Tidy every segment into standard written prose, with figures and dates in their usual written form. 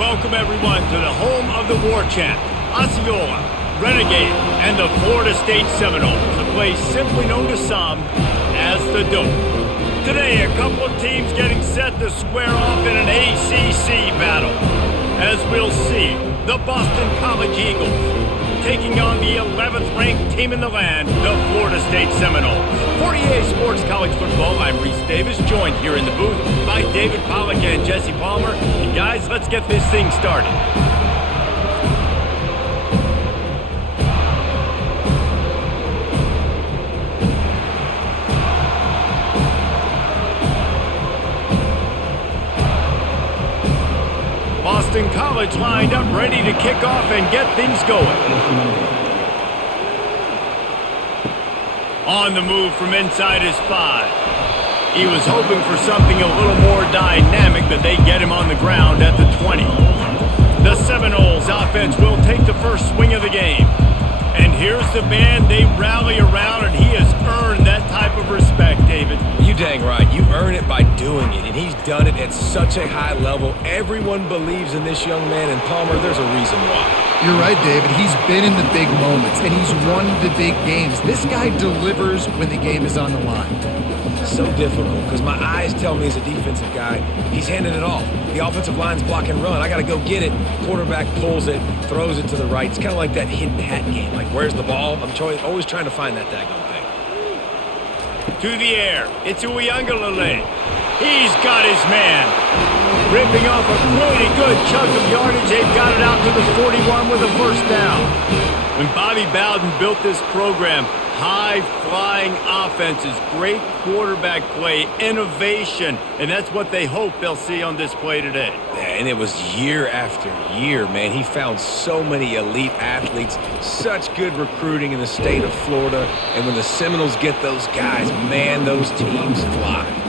Welcome everyone to the home of the War Chant, Osceola, Renegade, and the Florida State Seminoles, a place simply known to some as the Dope. Today, a couple of teams getting set to square off in an ACC battle. As we'll see, the Boston College Eagles taking on the 11th ranked team in the land, the Florida State Seminoles. For EA Sports College Football, I'm Reese Davis, joined here in the booth by David Pollack and Jesse Palmer. And guys, let's get this thing started. Boston College lined up, ready to kick off and get things going. On the move from inside his 5. He was hoping for something a little more dynamic, but they get him on the ground at the 20. The Seminoles offense will take the first swing of the game. And here's the man they rally around, and he has earned that type of respect, David. You dang right. You earn it by doing it, and he's done it at such a high level. Everyone believes in this young man, and Palmer, there's a reason why. You're right, David. He's been in the big moments, and he's won the big games. This guy delivers when the game is on the line. So difficult, because my eyes tell me as a defensive guy, he's handing it off. The offensive line's block and run. I got to go get it. Quarterback pulls it, throws it to the right. It's kind of like that hidden hat game. Like, where's the ball? I'm always trying to find that daggone thing. To the air. It's Uiagalelei. He's got his man. Ripping off a pretty good chunk of yardage. They've got it out to the 41 with a first down. When Bobby Bowden built this program, high-flying offenses, great quarterback play, innovation, and that's what they hope they'll see on display today. Yeah, and it was year after year, man. He found so many elite athletes, such good recruiting in the state of Florida, and when the Seminoles get those guys, man, those teams fly.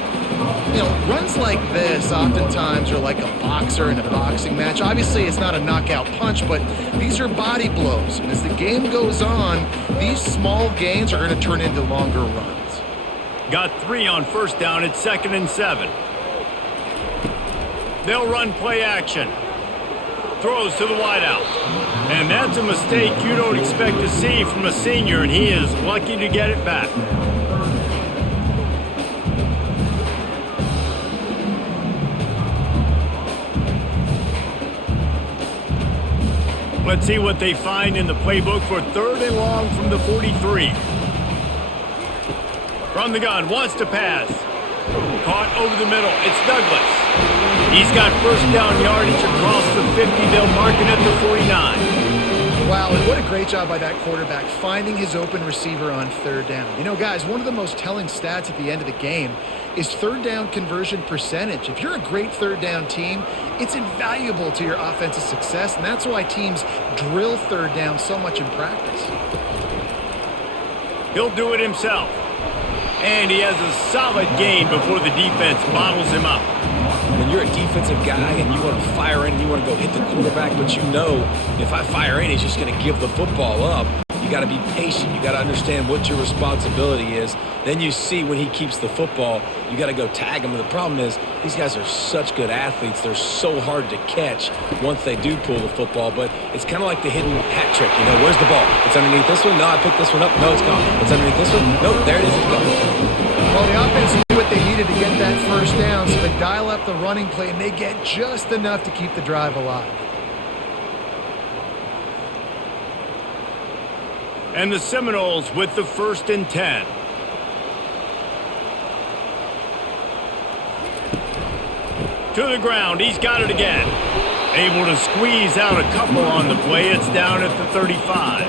You know, runs like this oftentimes are like a boxer in a boxing match. Obviously, it's not a knockout punch, but these are body blows. And as the game goes on, these small gains are going to turn into longer runs. Got 3 on first down. It's 2nd and 7. They'll run play action. Throws to the wideout. And that's a mistake you don't expect to see from a senior, and he is lucky to get it back. Let's see what they find in the playbook for 3rd and long from the 43. From the gun, wants to pass. Caught over the middle. It's Douglas. He's got first down yardage across the 50. They'll mark it at the 49. Wow, and what a great job by that quarterback finding his open receiver on 3rd down. You know, guys, one of the most telling stats at the end of the game is 3rd down conversion percentage. If you're a great 3rd down team, it's invaluable to your offensive success, and that's why teams drill 3rd down so much in practice. He'll do it himself. And he has a solid gain before the defense bottles him up. When you're a defensive guy and you want to fire in and you want to go hit the quarterback, but you know if I fire in, he's just going to give the football up. You got to be patient. You got to understand what your responsibility is. Then you see when he keeps the football, you got to go tag him. And the problem is these guys are such good athletes. They're so hard to catch once they do pull the football. But it's kind of like the hidden hat trick. You know, where's the ball? It's underneath this one. No, I picked this one up. No, it's gone. It's underneath this one. Nope, there it is. It's gone. Well, the offense knew what they needed to get that first down, so they dial up the running play, and they get just enough to keep the drive alive. And the Seminoles with the 1st and 10. To the ground. He's got it again. Able to squeeze out a couple on the play. It's down at the 35.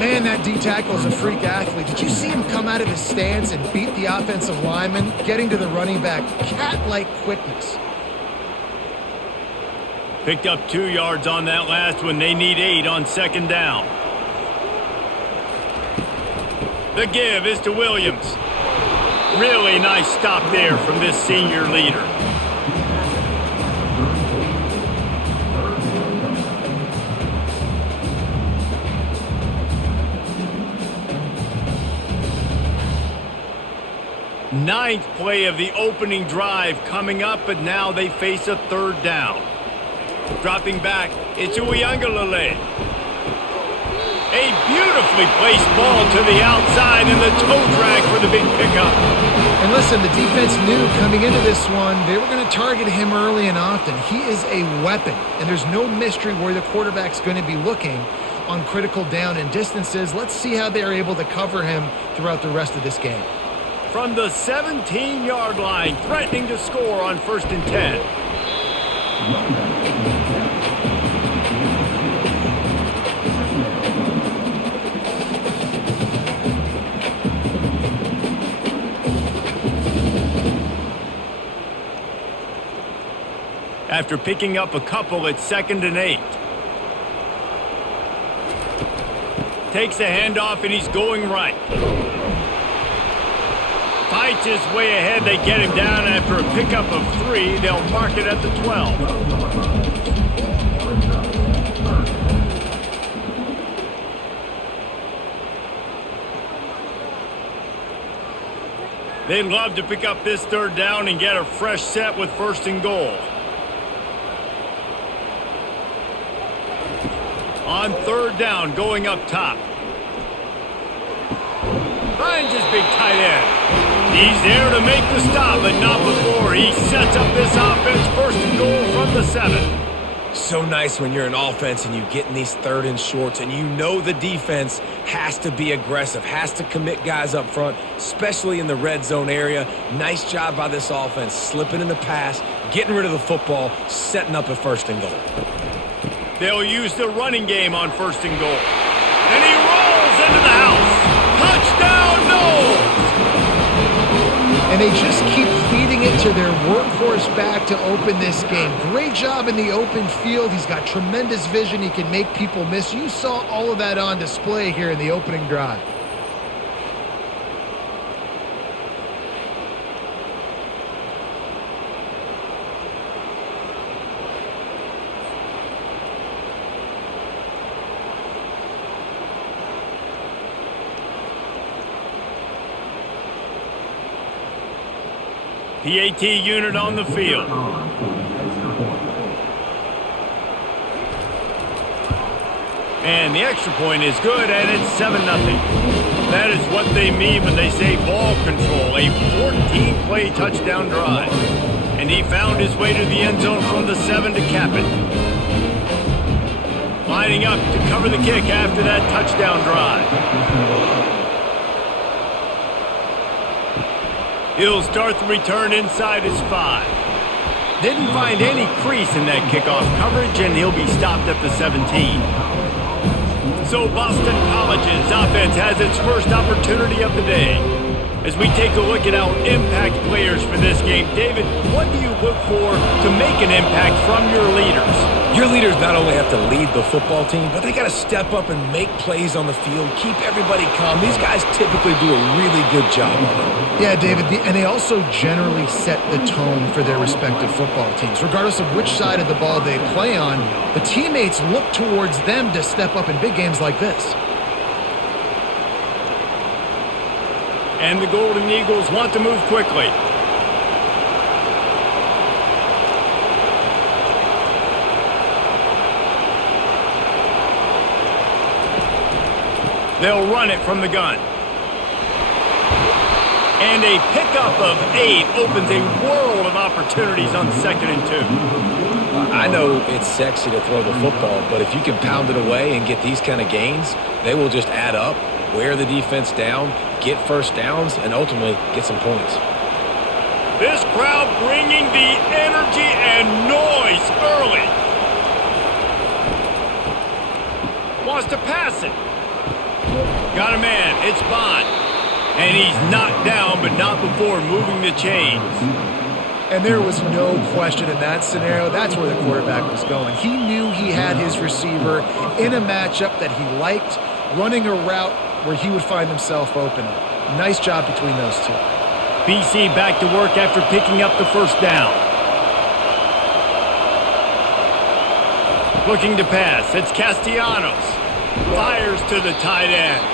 Man, that D-tackle is a freak athlete. Did you see him come out of his stance and beat the offensive lineman, getting to the running back? Cat-like quickness. Picked up 2 yards on that last one. They need 8 on 2nd down. The give is to Williams. Really nice stop there from this senior leader. Ninth play of the opening drive coming up, but now they face a 3rd down. Dropping back, it's Uiagalelei. A beautifully placed ball to the outside and the toe drag for the big pickup. And listen, the defense knew coming into this one, they were going to target him early and often. He is a weapon, and there's no mystery where the quarterback's going to be looking on critical down and distances. Let's see how they're able to cover him throughout the rest of this game. From the 17-yard line, threatening to score on 1st and 10. After picking up a couple, it's 2nd and 8. Takes a handoff, and he's going right. Fights his way ahead. They get him down after a pickup of 3. They'll mark it at the 12. They'd love to pick up this 3rd down and get a fresh set with 1st and goal. On 3rd down, going up top. Finds his big tight end. He's there to make the stop, but not before. He sets up this offense 1st and goal from the 7. So nice when you're an offense and you get in these 3rd and shorts and you know the defense has to be aggressive, has to commit guys up front, especially in the red zone area. Nice job by this offense, slipping in the pass, getting rid of the football, setting up a 1st and goal. They'll use the running game on 1st and goal. And he rolls into the house. Touchdown, Noles! And they just keep feeding it to their workhorse back to open this game. Great job in the open field. He's got tremendous vision. He can make people miss. You saw all of that on display here in the opening drive. PAT unit on the field. And the extra point is good, and it's 7-0. That is what they mean when they say ball control. A 14-play touchdown drive. And he found his way to the end zone from the 7 to cap it. Lining up to cover the kick after that touchdown drive. He'll start the return inside his 5. Didn't find any crease in that kickoff coverage, and he'll be stopped at the 17. So Boston College's offense has its first opportunity of the day. As we take a look at our impact players for this game, David, what do you look for to make an impact from your leaders? Your leaders not only have to lead the football team, but they got to step up and make plays on the field, keep everybody calm. These guys typically do a really good job of it. Yeah, David, and they also generally set the tone for their respective football teams. Regardless of which side of the ball they play on, the teammates look towards them to step up in big games like this. And the Golden Eagles want to move quickly. They'll run it from the gun. And a pickup of 8 opens a world of opportunities on 2nd and 2. I know it's sexy to throw the football, but if you can pound it away and get these kind of gains, they will just add up, wear the defense down, get 1st downs, and ultimately get some points. This crowd bringing the energy and noise early. Wants to pass it. Got a man. It's Bond. And he's knocked down, but not before moving the chains. And there was no question in that scenario. That's where the quarterback was going. He knew he had his receiver in a matchup that he liked, running a route where he would find himself open. Nice job between those two. BC back to work after picking up the 1st down. Looking to pass. It's Castellanos. Fires to the tight end.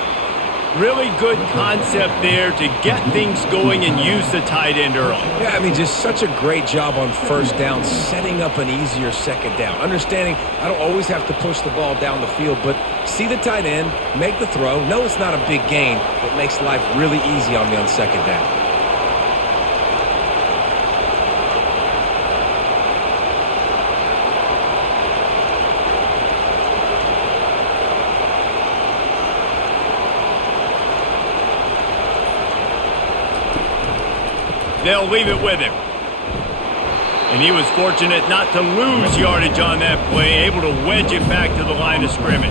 Really good concept there to get things going and use the tight end early. Yeah, I mean, just such a great job on first down, setting up an easier second down. Understanding I don't always have to push the ball down the field, but see the tight end, make the throw. No, it's not a big gain, but makes life really easy on me on second down. They'll leave it with him. And he was fortunate not to lose yardage on that play, able to wedge it back to the line of scrimmage.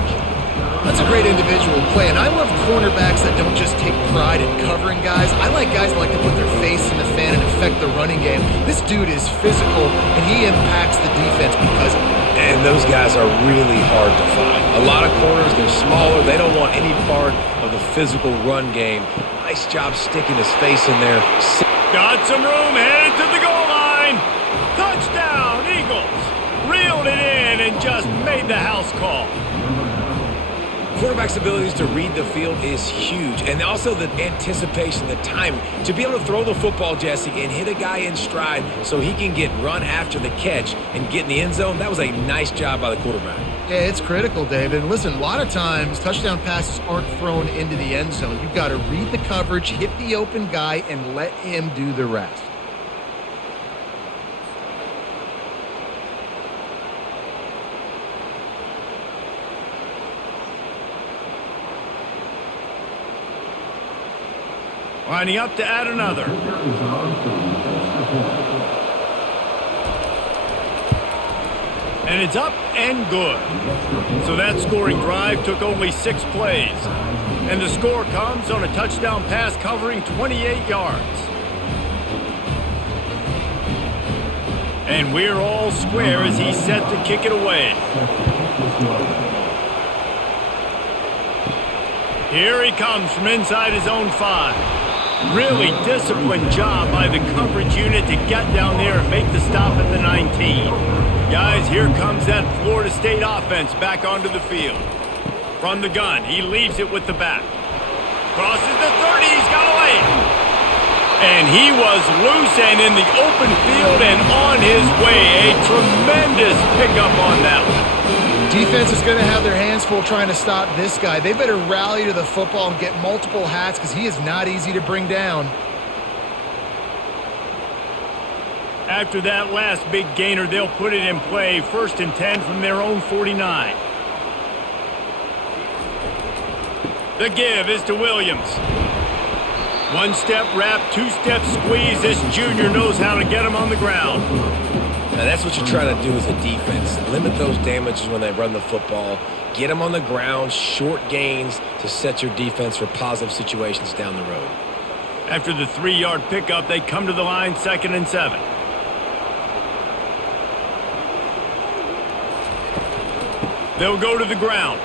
That's a great individual play, and I love cornerbacks that don't just take pride in covering guys. I like guys that like to put their face in the fan and affect the running game. This dude is physical, and he impacts the defense because of it. And those guys are really hard to find. A lot of corners, they're smaller. They don't want any part of the physical run game. Nice job sticking his face in there. Got some room, headed to the goal line. Touchdown, Eagles. Reeled it in and just made the house call. Quarterback's abilities to read the field is huge. And also the anticipation, the timing. To be able to throw the football, Jesse, and hit a guy in stride so he can get run after the catch and get in the end zone, that was a nice job by the quarterback. Yeah, it's critical, David. And listen, a lot of times touchdown passes aren't thrown into the end zone. You've got to read the coverage, hit the open guy, and let him do the rest. Lining up to add another. And it's up and good. So that scoring drive took only 6 plays. And the score comes on a touchdown pass covering 28 yards. And we're all square as he's set to kick it away. Here he comes from inside his own 5. Really disciplined job by the coverage unit to get down there and make the stop at the 19. Guys, here comes that Florida State offense back onto the field. From the gun, he leaves it with the back. Crosses the 30, he's got away. And he was loose and in the open field and on his way. A tremendous pickup on that one. Defense is going to have their hands full trying to stop this guy. They better rally to the football and get multiple hats because he is not easy to bring down. After that last big gainer, they'll put it in play. 1st and 10 from their own 49. The give is to Williams. 1-step wrap, 2-step squeeze. This junior knows how to get him on the ground. Now that's what you're trying to do as a defense. Limit those damages when they run the football. Get them on the ground, short gains to set your defense for positive situations down the road. After the 3-yard pickup, they come to the line 2nd and 7. They'll go to the ground.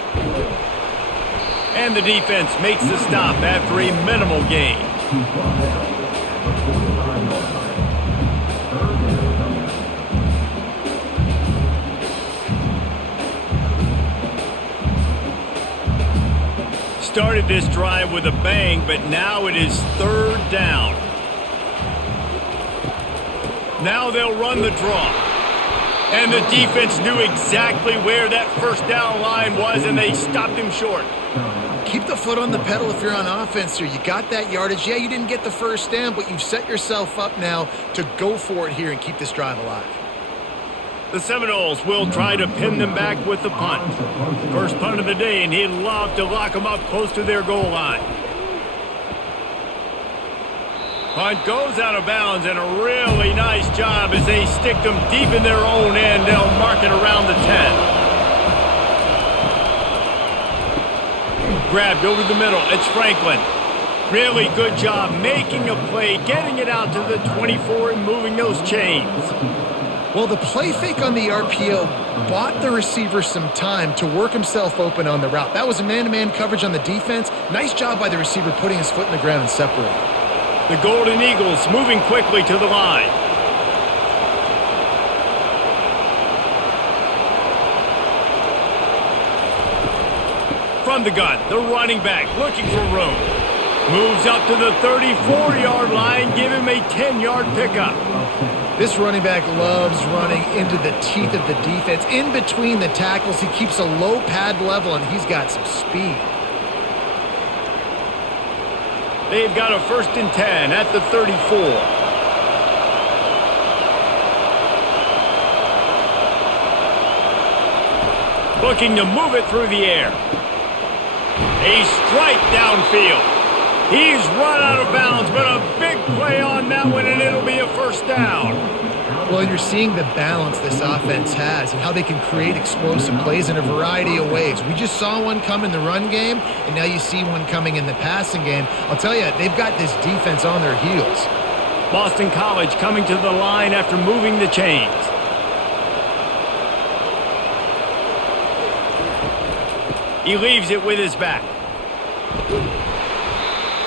And the defense makes the stop after a minimal gain. Started this drive with a bang, but now it is 3rd down. Now they'll run the draw. And the defense knew exactly where that 1st down line was, and they stopped him short. Keep the foot on the pedal if you're on offense here. You got that yardage. Yeah, you didn't get the 1st down, but you've set yourself up now to go for it here and keep this drive alive. The Seminoles will try to pin them back with the punt. First punt of the day, and he'd love to lock them up close to their goal line. Punt goes out of bounds, and a really nice job as they stick them deep in their own end. They'll mark it around the 10. Grabbed over the middle. It's Franklin. Really good job making a play, getting it out to the 24 and moving those chains. Well, the play fake on the RPO bought the receiver some time to work himself open on the route. That was a man-to-man coverage on the defense. Nice job by the receiver putting his foot in the ground and separating. The Golden Eagles moving quickly to the line. From the gun, the running back looking for room. Moves up to the 34-yard line, give him a 10-yard pickup. This running back loves running into the teeth of the defense. In between the tackles, he keeps a low pad level, and he's got some speed. They've got a 1st and 10 at the 34. Looking to move it through the air. A strike downfield. He's run out of bounds, but a big play on that one, and it'll be a 1st down. Well, you're seeing the balance this offense has and how they can create explosive plays in a variety of ways. We just saw one come in the run game, and now you see one coming in the passing game. I'll tell you, they've got this defense on their heels. Boston College coming to the line after moving the chains. He leaves it with his back.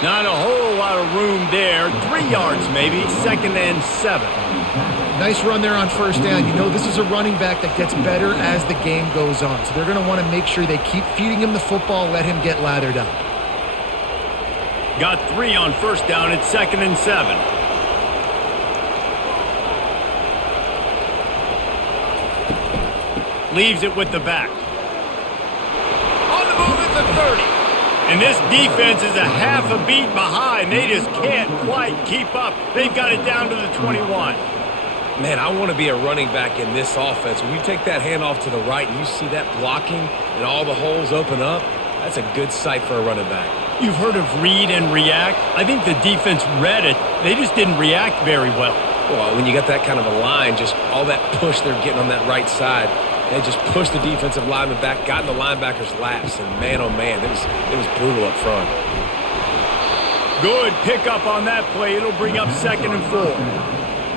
Not a whole lot of room there. 3 yards maybe. 2nd and 7. Nice run there on 1st down. You know, this is a running back that gets better as the game goes on. So they're going to want to make sure they keep feeding him the football, let him get lathered up. Got 3 on 1st down. It's 2nd and 7. Leaves it with the back. On the move at the 30. And this defense is a half a beat behind. They just can't quite keep up. They've got it down to the 21. Man, I want to be a running back in this offense. When you take that handoff to the right and you see that blocking and all the holes open up, that's a good sight for a running back. You've heard of read and react. I think the defense read it. They just didn't react very well. Well, when you got that kind of a line, just all that push they're getting on that right side, they just pushed the defensive lineman back, got in the linebacker's laps, and man, oh man, it was brutal up front. Good pickup on that play. It'll bring up 2nd and 4.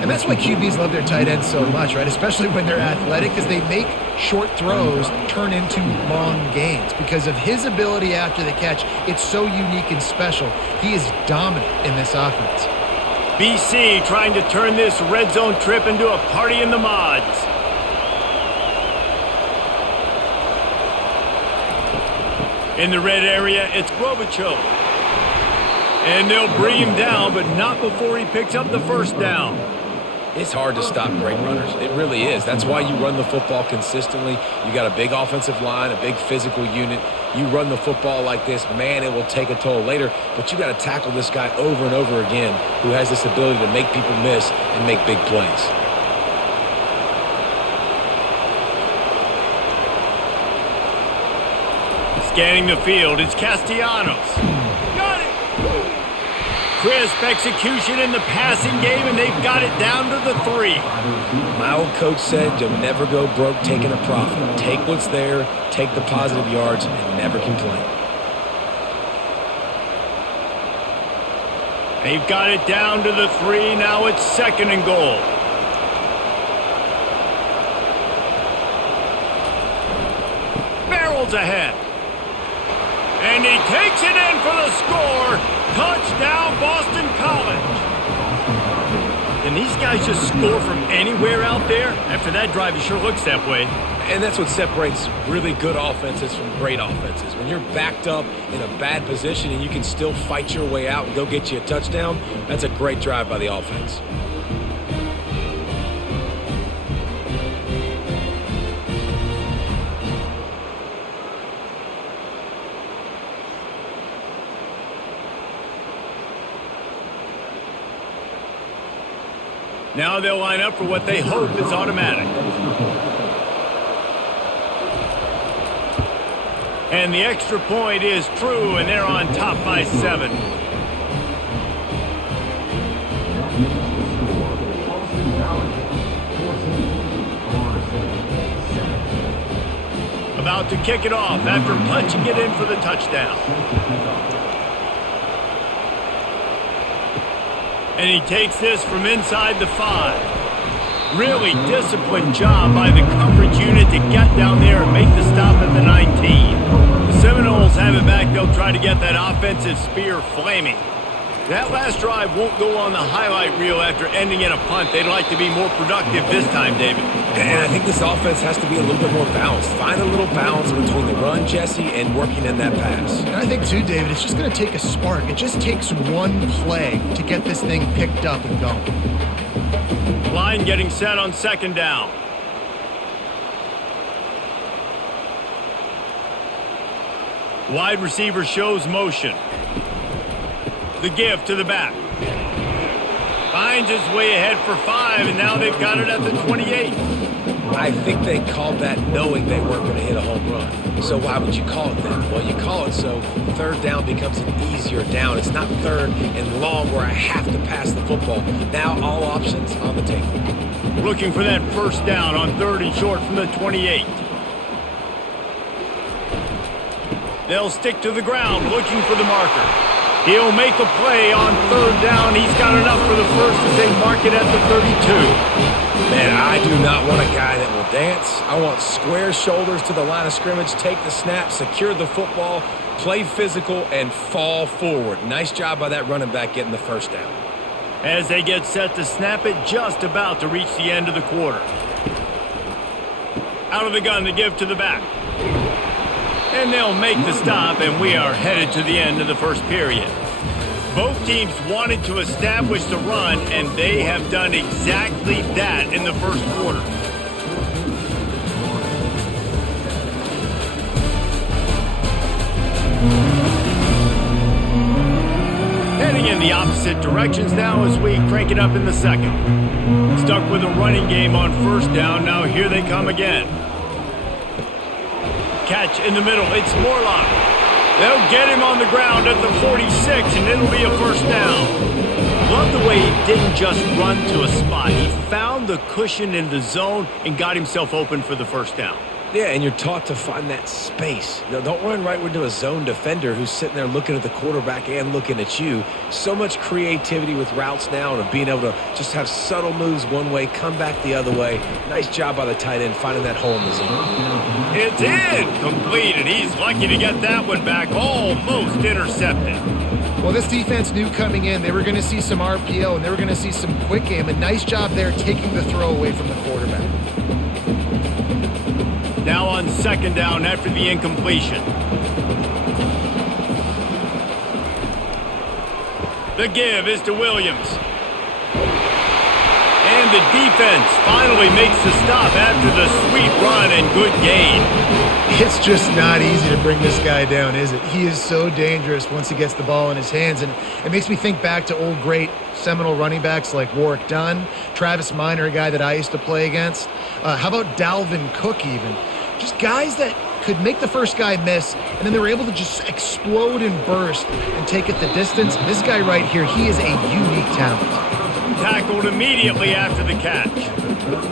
And that's why QBs love their tight ends so much, right? Especially when they're athletic, because they make short throws turn into long gains. Because of his ability after the catch, it's so unique and special. He is dominant in this offense. BC trying to turn this red zone trip into a party in the mods. In the red area, it's Grobichuk. And they'll bring him down, but not before he picks up the 1st down. It's hard to stop great runners. It really is. That's why you run the football consistently. You got a big offensive line, a big physical unit. You run the football like this, man, it will take a toll later. But you got to tackle this guy over and over again who has this ability to make people miss and make big plays. Scanning the field, it's Castellanos. Got it! Crisp execution in the passing game, and they've got it down to the 3. My old coach said, you'll never go broke taking a profit. Take what's there, take the positive yards, and never complain. They've got it down to the 3. Now it's 2nd and goal. Barrels ahead. And he takes it in for the score. Touchdown, Boston College. Can these guys just score from anywhere out there? After that drive, it sure looks that way. And that's what separates really good offenses from great offenses. When you're backed up in a bad position and you can still fight your way out and go get you a touchdown, that's a great drive by the offense. Now they'll line up for what they hope is automatic. And the extra point is true, and they're on top by 7. About to kick it off after punching it in for the touchdown. And he takes this from inside the 5. Really disciplined job by the coverage unit to get down there and make the stop at the 19. The Seminoles have it back. They'll try to get that offensive spear flaming. That last drive won't go on the highlight reel after ending in a punt. They'd like to be more productive this time, David. And I think this offense has to be a little bit more balanced. Find a little balance between the run, Jesse, and working in that pass. And I think, too, David, it's just going to take a spark. It just takes one play to get this thing picked up and going. Line getting set on second down. Wide receiver shows motion. The give to the back. Finds his way ahead for 5, and now they've got it at the 28. I think they called that knowing they weren't going to hit a home run. So why would you call it then? Well, you call it so third down becomes an easier down. It's not third and long where I have to pass the football. Now all options on the table. Looking for that first down on third and short from the 28. They'll stick to the ground looking for the marker. He'll make a play on third down. He's got enough for the first as they mark it at the 32. Man, I do not want a guy that will dance. I want square shoulders to the line of scrimmage, take the snap, secure the football, play physical, and fall forward. Nice job by that running back getting the first down. As they get set to snap it, just about to reach the end of the quarter. Out of the gun to give to the back. And they'll make the stop, and we are headed to the end of the first period. Both teams wanted to establish the run, and they have done exactly that in the first quarter. Heading in the opposite directions now as we crank it up in the second. Stuck with a running game on first down. Now here they come again. Catch in the middle. It's Morlock. They'll get him on the ground at the 46, and it'll be a first down. Love the way he didn't just run to a spot. He found the cushion in the zone and got himself open for the first down. Yeah, and you're taught to find that space. You know, don't run right into a zone defender who's sitting there looking at the quarterback and looking at you. So much creativity with routes now and being able to just have subtle moves one way, come back the other way. Nice job by the tight end finding that hole in the zone. It's in, complete, and he's lucky to get that one back, almost intercepted. Well, this defense knew coming in they were going to see some RPO and they were going to see some quick game. A nice job there taking the throw away from the quarterback. Now on second down after the incompletion. The give is to Williams. And the defense finally makes the stop after the sweet run and good gain. It's just not easy to bring this guy down, is it? He is so dangerous once he gets the ball in his hands, and it makes me think back to old great Seminole running backs like Warwick Dunn, Travis Minor, a guy that I used to play against. How about Dalvin Cook even? Just guys that could make the first guy miss, and then they were able to just explode and burst and take it the distance. This guy right here, he is a unique talent. Tackled immediately after the catch.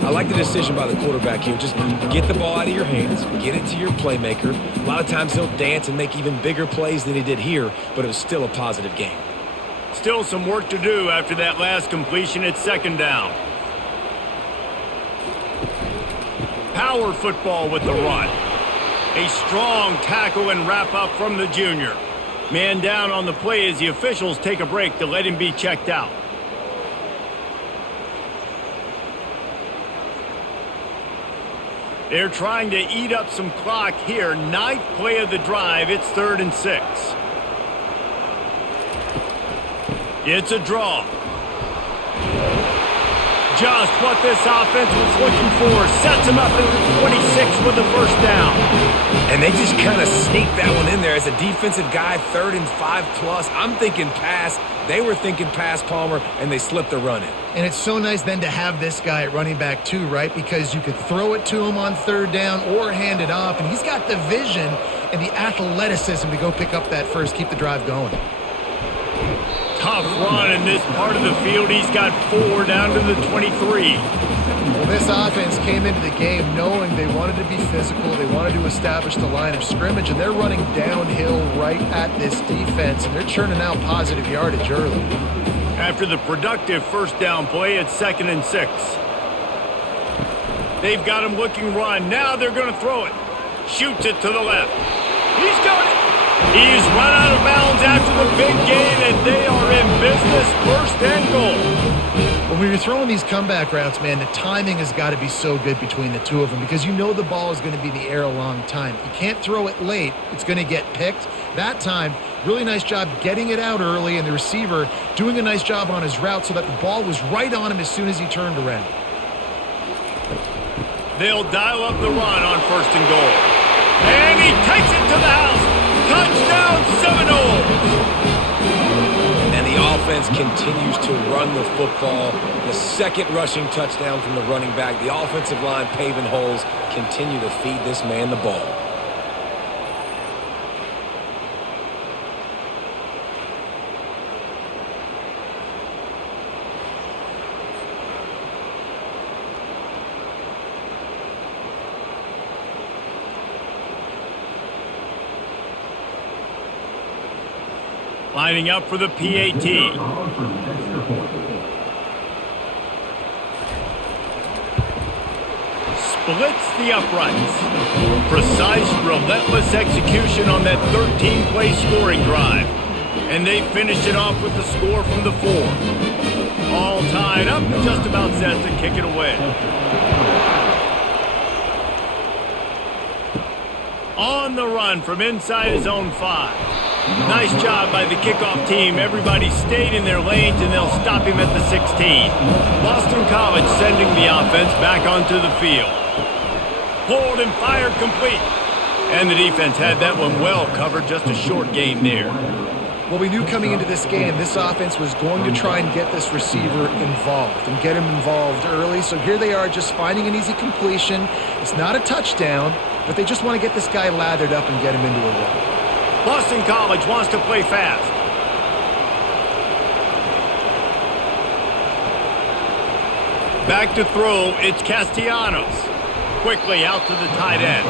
I like the decision by the quarterback here. Just get the ball out of your hands, get it to your playmaker. A lot of times he'll dance and make even bigger plays than he did here, but it was still a positive game. Still some work to do after that last completion at second down. Power football with the run. A strong tackle and wrap up from the junior. Man down on the play as the officials take a break to let him be checked out. They're trying to eat up some clock here. Ninth play of the drive. It's 3rd and 6. It's a draw. Just what this offense was looking for. Sets him up at the 26 with the first down. And they just kind of sneaked that one in there as a defensive guy, 3rd and 5 plus. I'm thinking pass. They were thinking pass, Palmer, and they slipped the run in. And it's so nice then to have this guy at running back too, right? Because you could throw it to him on third down or hand it off, and he's got the vision and the athleticism to go pick up that first, keep the drive going. Tough run in this part of the field. He's got 4 down to the 23. Well, this offense came into the game knowing they wanted to be physical. They wanted to establish the line of scrimmage, and they're running downhill right at this defense, and they're churning out positive yardage early. After the productive first down play, it's 2nd and 6. They've got him looking run. Now they're going to throw it. Shoots it to the left. He's got it. He's run out of bounds after the big gain, and they are in business, 1st and goal. When you're throwing these comeback routes, man, the timing has got to be so good between the two of them because you know the ball is going to be in the air a long time. You can't throw it late. It's going to get picked. That time, really nice job getting it out early, and the receiver doing a nice job on his route so that the ball was right on him as soon as he turned around. They'll dial up the run on 1st and goal. And he takes it to the house. Touchdown, Seminoles! And the offense continues to run the football. The 2nd rushing touchdown from the running back. The offensive line paving holes continue to feed this man the ball. Lining up for the PAT. Splits the uprights. Precise, relentless execution on that 13-play scoring drive. And they finish it off with the score from the 4. All tied up and just about set to kick it away. On the run from inside his own 5. Nice job by the kickoff team. Everybody stayed in their lanes, and they'll stop him at the 16. Boston College sending the offense back onto the field. Pulled and fired complete. And the defense had that one well covered. Just a short gain there. Well, we knew coming into this game, this offense was going to try and get this receiver involved and get him involved early. So here they are just finding an easy completion. It's not a touchdown, but they just want to get this guy lathered up and get him into a run. Boston College wants to play fast. Back to throw, it's Castellanos. Quickly out to the tight end.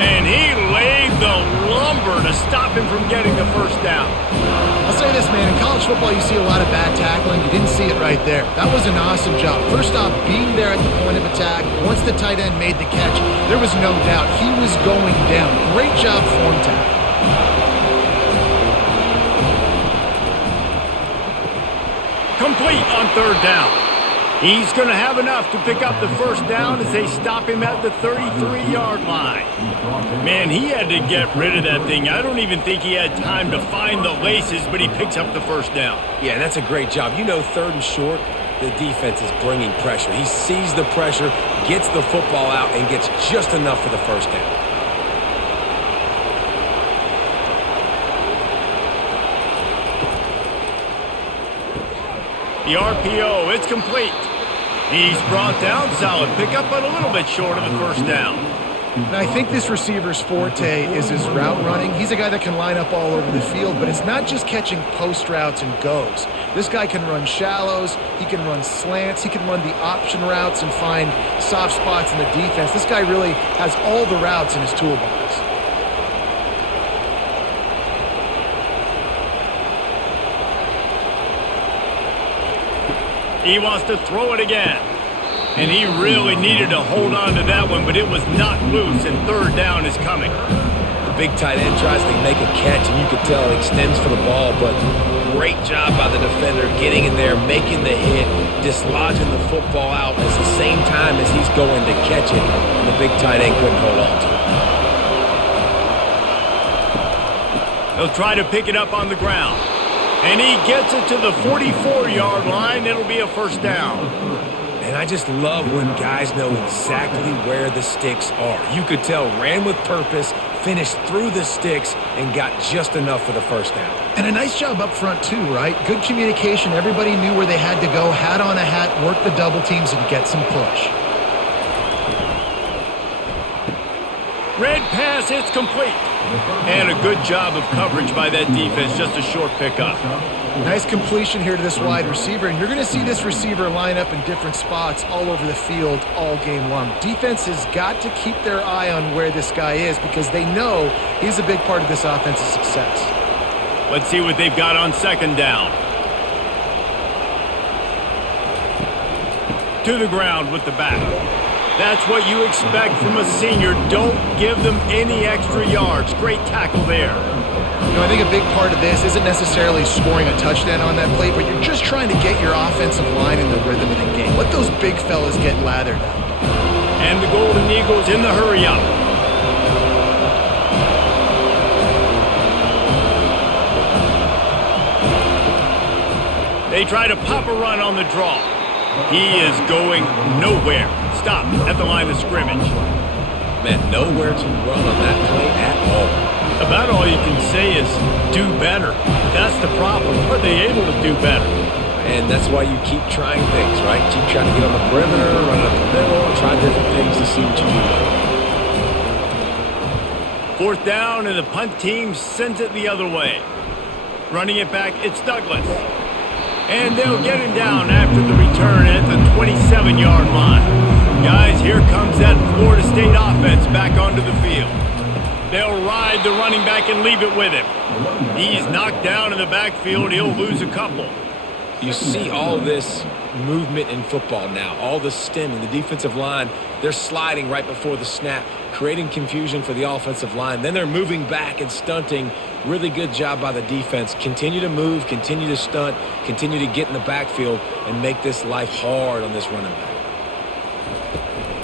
And he laid the lumber to stop him from getting the 1st down. I'll say this, man. In college football, you see a lot of bad tackling. You didn't see it right there. That was an awesome job. First off, being there at the point of attack. Once the tight end made the catch, there was no doubt he was going down. Great job form tackle. Complete on 3rd down. He's going to have enough to pick up the 1st down as they stop him at the 33-yard line. Man, he had to get rid of that thing. I don't even think he had time to find the laces, but he picks up the 1st down. Yeah, that's a great job. You know, 3rd and short, the defense is bringing pressure. He sees the pressure, gets the football out, and gets just enough for the 1st down. The RPO, it's complete. He's brought down, solid pickup, but a little bit short of the 1st down. And I think this receiver's forte is his route running. He's a guy that can line up all over the field, but it's not just catching post routes and goes. This guy can run shallows, he can run slants, he can run the option routes and find soft spots in the defense. This guy really has all the routes in his toolbox. He wants to throw it again. And he really needed to hold on to that one, but it was not loose, and 3rd down is coming. The big tight end tries to make a catch, and you could tell he extends for the ball, but great job by the defender getting in there, making the hit, dislodging the football out at the same time as he's going to catch it, and the big tight end couldn't hold on to it. He'll try to pick it up on the ground. And he gets it to the 44-yard line. It'll be a 1st down. And I just love when guys know exactly where the sticks are. You could tell ran with purpose, finished through the sticks, and got just enough for the 1st down. And a nice job up front too, right? Good communication. Everybody knew where they had to go, hat on a hat, work the double teams, and get some push. Red pass, it's complete. And a good job of coverage by that defense, just a short pickup. Nice completion here to this wide receiver, and you're going to see this receiver line up in different spots all over the field all game long. Defense has got to keep their eye on where this guy is because they know he's a big part of this offense's success. Let's see what they've got on 2nd down. To the ground with the back. That's what you expect from a senior. Don't give them any extra yards. Great tackle there. I think a big part of this isn't necessarily scoring a touchdown on that play, but you're just trying to get your offensive line in the rhythm of the game. Let those big fellas get lathered up. And the Golden Eagles in the hurry-up. They try to pop a run on the draw. He is going nowhere. Stop at the line of scrimmage. Man, nowhere to run on that play at all. About all you can say is do better. That's the problem. Are they able to do better? And that's why you keep trying things, right? Keep trying to get on the perimeter, run up the middle, try different things to see what you do. Fourth down, and the punt team sends it the other way. Running it back, it's Douglas. And they'll get him down after the return at the 27-yard line. Guys, here comes that Florida State offense back onto the field. They'll ride the running back and leave it with him. He's knocked down in the backfield. He'll lose a couple. You see all this movement in football now, all the stemming, the defensive line, they're sliding right before the snap, creating confusion for the offensive line. Then they're moving back and stunting. Really good job by the defense. Continue to move, continue to stunt, continue to get in the backfield and make this life hard on this running back.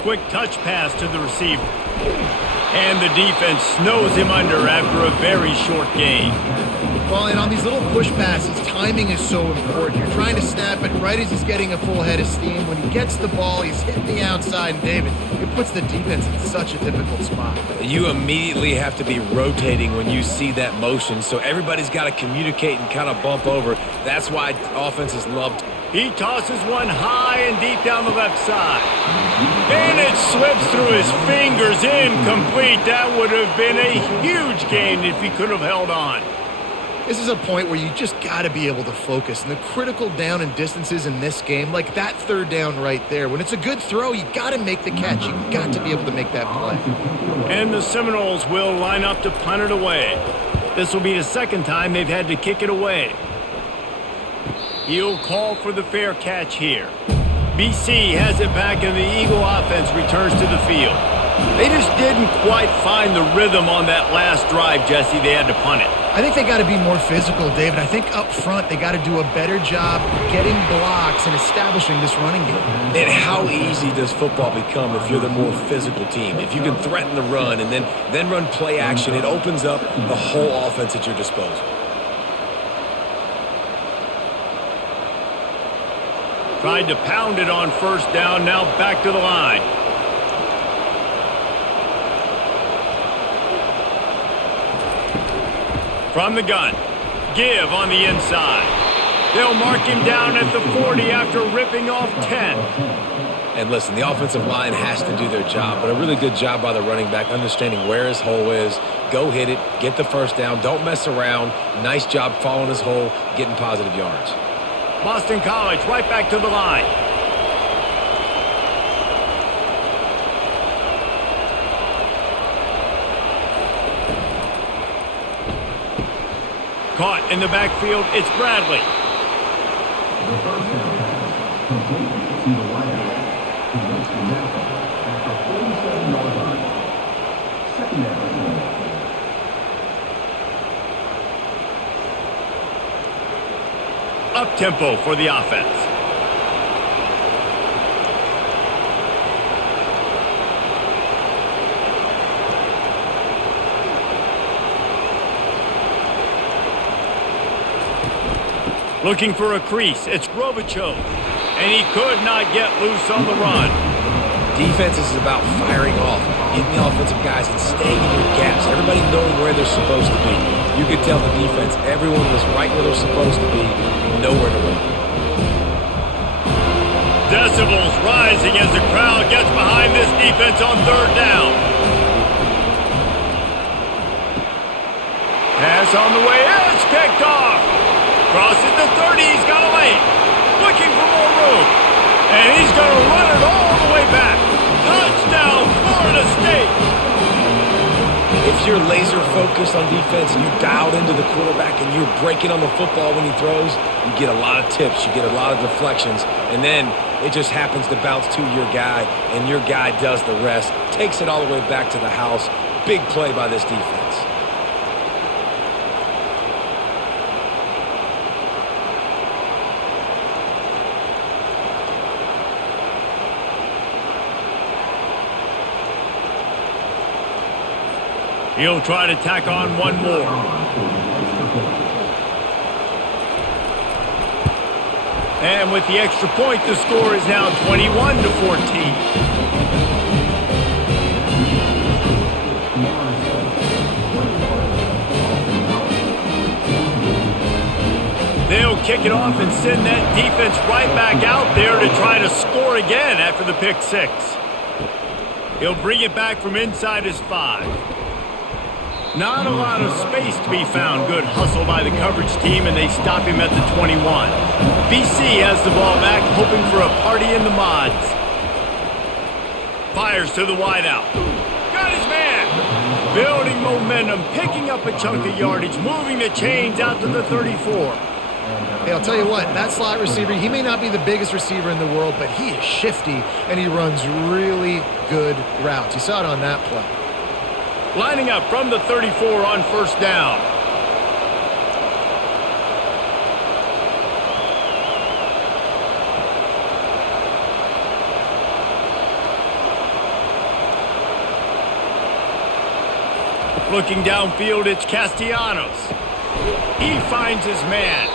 Quick touch pass to the receiver. And the defense snows him under after a very short gain. Well, and on these little push passes, timing is so important. You're trying to snap it right as he's getting a full head of steam. When he gets the ball, he's hitting the outside, and David, it puts the defense in such a difficult spot. You immediately have to be rotating when you see that motion, so everybody's got to communicate and kind of bump over. That's why offenses love. He tosses one high and deep down the left side. And it slips through his fingers, incomplete. That would have been a huge gain if he could have held on. This is a point where you just got to be able to focus. And the critical down and distances in this game, like that third down right there, when it's a good throw, you got to make the catch. You got to be able to make that play. And the Seminoles will line up to punt it away. This will be the second time they've had to kick it away. He'll call for the fair catch here. BC has it back, and the Eagle offense returns to the field. They just didn't quite find the rhythm on that last drive, Jesse. They had to punt it. I think they got to be more physical, David. I think up front they got to do a better job getting blocks and establishing this running game. And how easy does football become if you're the more physical team? If you can threaten the run and then run play action, it opens up the whole offense at your disposal. Tried to pound it on first down, now back to the line. From the gun, give on the inside. They'll mark him down at the 40 after ripping off 10. And listen, the offensive line has to do their job, but a really good job by the running back understanding where his hole is. Go hit it, get the first down, don't mess around. Nice job following his hole, getting positive yards. Boston College right back to the line. Caught in the backfield, it's Bradley. Up tempo for the offense. Looking for a crease, it's Robichaux, and he could not get loose on the run. Defense is about firing off, getting the offensive guys and staying in your gaps, everybody knowing where they're supposed to be. You could tell the defense, everyone was right where they're supposed to be, nowhere to run. Decibels rising as the crowd gets behind this defense on third down. Pass on the way, it's picked off. Crosses the 30, he's got a lane. Looking for more room. And he's going to run it all the way back. Touchdown, Florida State. If you're laser focused on defense and you're dialed into the quarterback and you're breaking on the football when he throws, you get a lot of tips, you get a lot of deflections, and then it just happens to bounce to your guy, and your guy does the rest, takes it all the way back to the house. Big play by this defense. He'll try to tack on one more. And with the extra point, the score is now 21-14. They'll kick it off and send that defense right back out there to try to score again after the pick six. He'll bring it back from inside his 5. Not a lot of space to be found. Good hustle by the coverage team, and they stop him at the 21. BC has the ball back, hoping for a party in the mods. Fires to the wideout. Got his man. Building momentum, picking up a chunk of yardage, moving the chains out to the 34. Hey, I'll tell you what, that slot receiver, he may not be the biggest receiver in the world, but he is shifty, and he runs really good routes. You saw it on that play. Lining up from the 34 on first down. Looking downfield, it's Castellanos. He finds his man.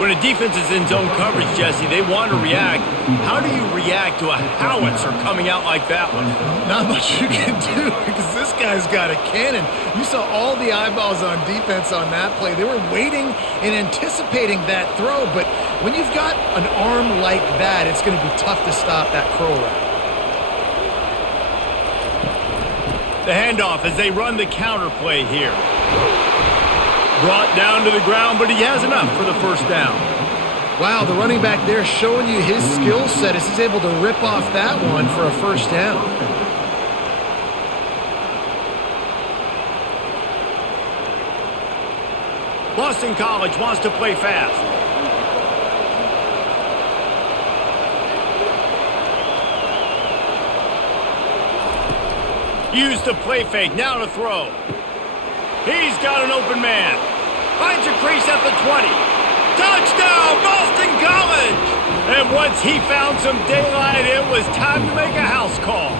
When a defense is in zone coverage, Jesse, they want to react. How do you react to a howitzer coming out like that one? Not much you can do because this guy's got a cannon. You saw all the eyeballs on defense on that play. They were waiting and anticipating that throw, but when you've got an arm like that, it's going to be tough to stop that crow route. The handoff as they run the counter play here. Brought down to the ground, but he has enough for the first down. Wow, the running back there showing you his skill set as he's able to rip off that one for a first down. Boston College wants to play fast. Use the play fake, now to throw. He's got an open man. Finds a crease at the 20. Touchdown, Boston College! And once he found some daylight, it was time to make a house call.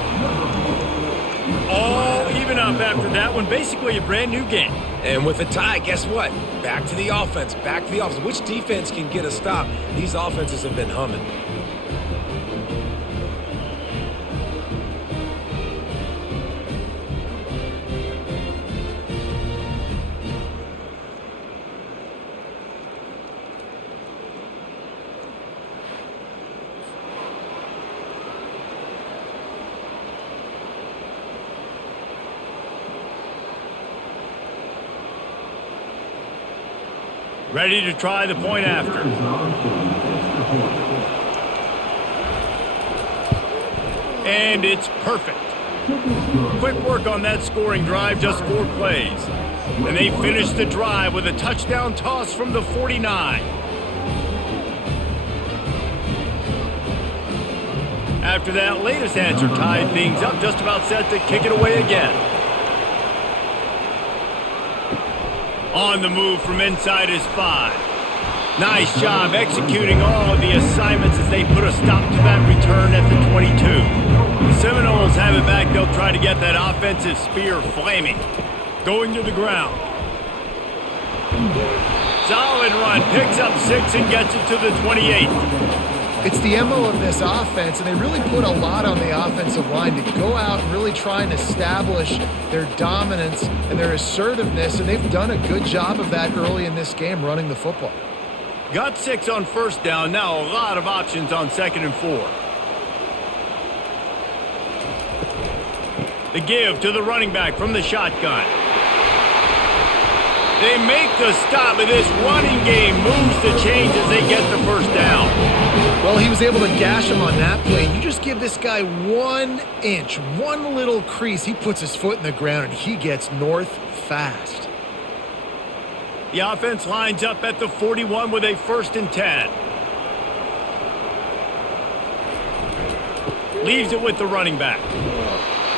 All even up after that one. Basically a brand new game. And with a tie, guess what? Back to the offense. Back to the offense. Which defense can get a stop? These offenses have been humming. Ready to try the point after. And it's perfect. Quick work on that scoring drive, just 4 plays. And they finish the drive with a touchdown toss from the 49. After that latest answer tied things up, just about set to kick it away again. On the move from inside his 5. Nice job executing all of the assignments as they put a stop to that return at the 22. The Seminoles have it back. They'll try to get that offensive spear flaming. Going to the ground. Solid run. Picks up 6 and gets it to the 28. It's the MO of this offense, and they really put a lot on the offensive line to go out and really try and establish their dominance and their assertiveness, and they've done a good job of that early in this game running the football. Got 6 on first down. Now a lot of options on 2nd and 4. The give to the running back from the shotgun. They make the stop, and this running game moves the chains as they get the first down. Well, he was able to gash him on that play. You just give this guy 1 inch, one little crease, he puts his foot in the ground, and he gets north fast. The offense lines up at the 41 with a 1st and 10. Leaves it with the running back.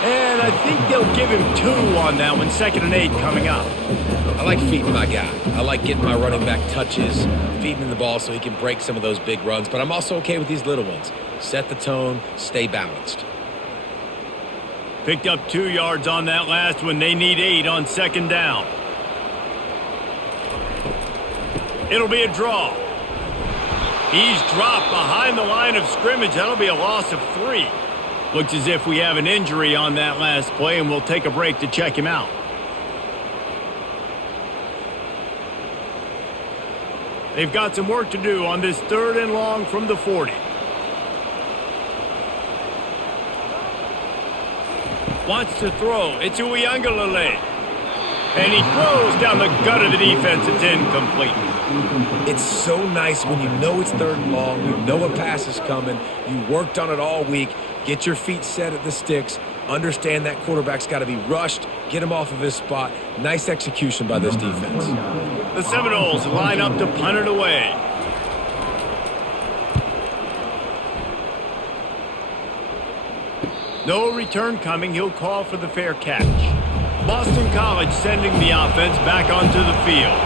And I think they'll give him 2 on that one. 2nd and 8 coming up. I like feeding my guy. I like getting my running back touches, feeding him the ball so he can break some of those big runs. But I'm also okay with these little ones. Set the tone, stay balanced. Picked up 2 yards on that last one. They need 8 on second down. It'll be a draw. He's dropped behind the line of scrimmage. That'll be a loss of 3. Looks as if we have an injury on that last play, and we'll take a break to check him out. They've got some work to do on this 3rd and long from the 40. Wants to throw. It's Uiagalelei. And he throws down the gut of the defense. It's incomplete. It's so nice when you know it's 3rd and long, you know a pass is coming, you worked on it all week, get your feet set at the sticks, understand that quarterback's got to be rushed, get him off of his spot. Nice execution by this defense. The Seminoles line up to punt it away. No return coming. He'll call for the fair catch. Boston College sending the offense back onto the field.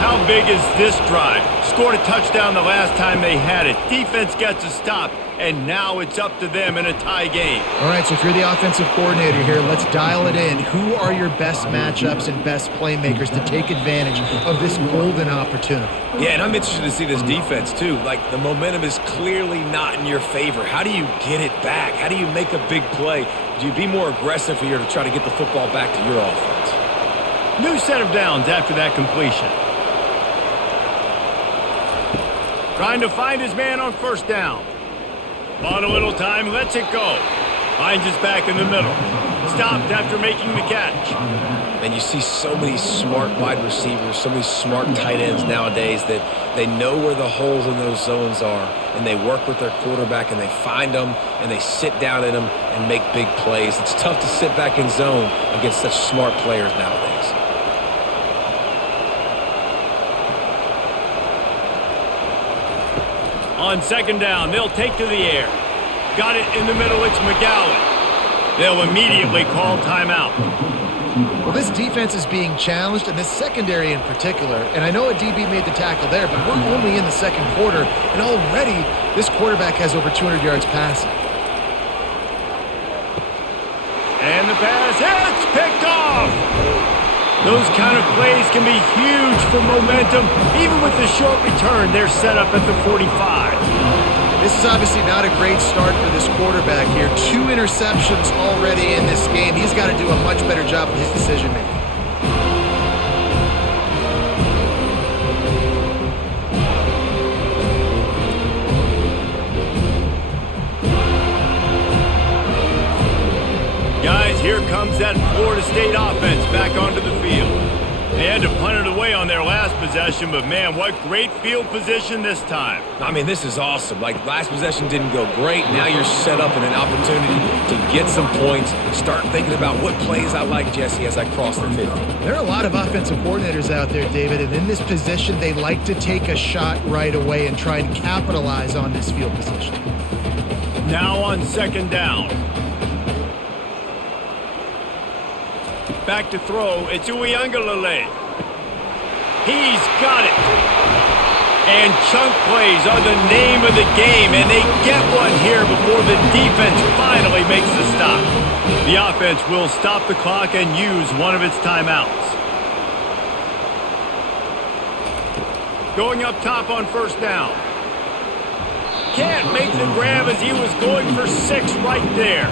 How big is this drive? Scored a touchdown the last time they had it. Defense gets a stop, and now it's up to them in a tie game. All right, so if you're the offensive coordinator here, let's dial it in. Who are your best matchups and best playmakers to take advantage of this golden opportunity? Yeah, and I'm interested to see this defense, too. Like, the momentum is clearly not in your favor. How do you get it back? How do you make a big play? Do you be more aggressive here to try to get the football back to your offense? New set of downs after that completion. Trying to find his man on first down. On a little time, lets it go. Finds his back in the middle. Stopped after making the catch. And you see so many smart wide receivers, so many smart tight ends nowadays that they know where the holes in those zones are, and they work with their quarterback, and they find them, and they sit down in them and make big plays. It's tough to sit back in zone against such smart players nowadays. On second down, they'll take to the air. Got it in the middle, it's McGowan. They'll immediately call timeout. Well, this defense is being challenged, and this secondary in particular. And I know a DB made the tackle there, but we're only in the second quarter, and already this quarterback has over 200 yards passing. And the pass, it's picked off! Those kind of plays can be huge for momentum. Even with the short return, they're set up at the 45. This is obviously not a great start for this quarterback here. 2 interceptions already in this game. He's got to do a much better job of his decision-making. Guys, here comes that Florida State offense back onto the field. They had to punt it away on their last possession, but man, what great field position this time. I mean, this is awesome. Like, last possession didn't go great. Now you're set up in an opportunity to get some points. Start thinking about what plays I like, Jesse, as I cross the 50. There are a lot of offensive coordinators out there, David, and in this position, they like to take a shot right away and try and capitalize on this field position. Now on second down. Back to throw. It's Uiagalelei. He's got it. And chunk plays are the name of the game, and they get one here before the defense finally makes the stop. The offense will stop the clock and use one of its timeouts. Going up top on first down. Can't make the grab as he was going for 6 right there.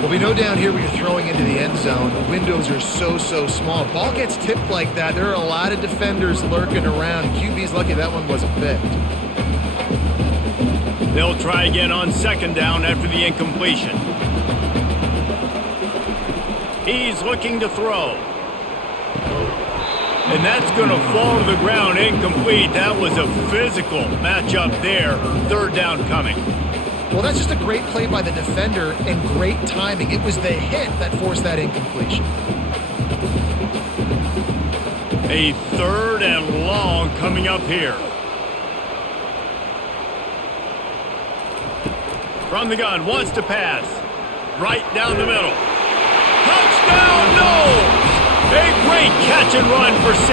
Well, we know down here when you're throwing into the end zone, the windows are so small. Ball gets tipped like that. There are a lot of defenders lurking around. QB's lucky that one wasn't picked. They'll try again on second down after the incompletion. He's looking to throw. And that's going to fall to the ground incomplete. That was a physical matchup there. Third down coming. Well, that's just a great play by the defender and great timing. It was the hit that forced that incompletion. A third and long coming up here. From the gun, wants to pass. Right down the middle. Touchdown, no! A great catch and run for 6.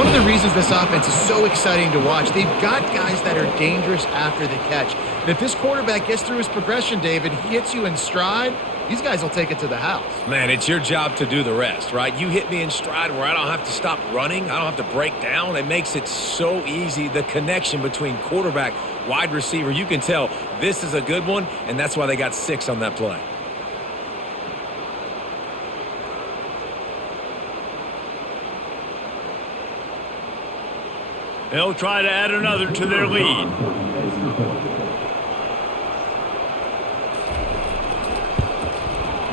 one of the reasons this offense is so exciting to watch. They've got guys that are dangerous after the catch. And if this quarterback gets through his progression, David, he hits you in stride, these guys will take it to the house. Man, it's your job to do the rest, right? You hit me in stride where I don't have to stop running. I don't have to break down. It makes it so easy. The connection between quarterback, wide receiver, you can tell this is a good one, and that's why they got 6 on that play. They'll try to add another to their lead.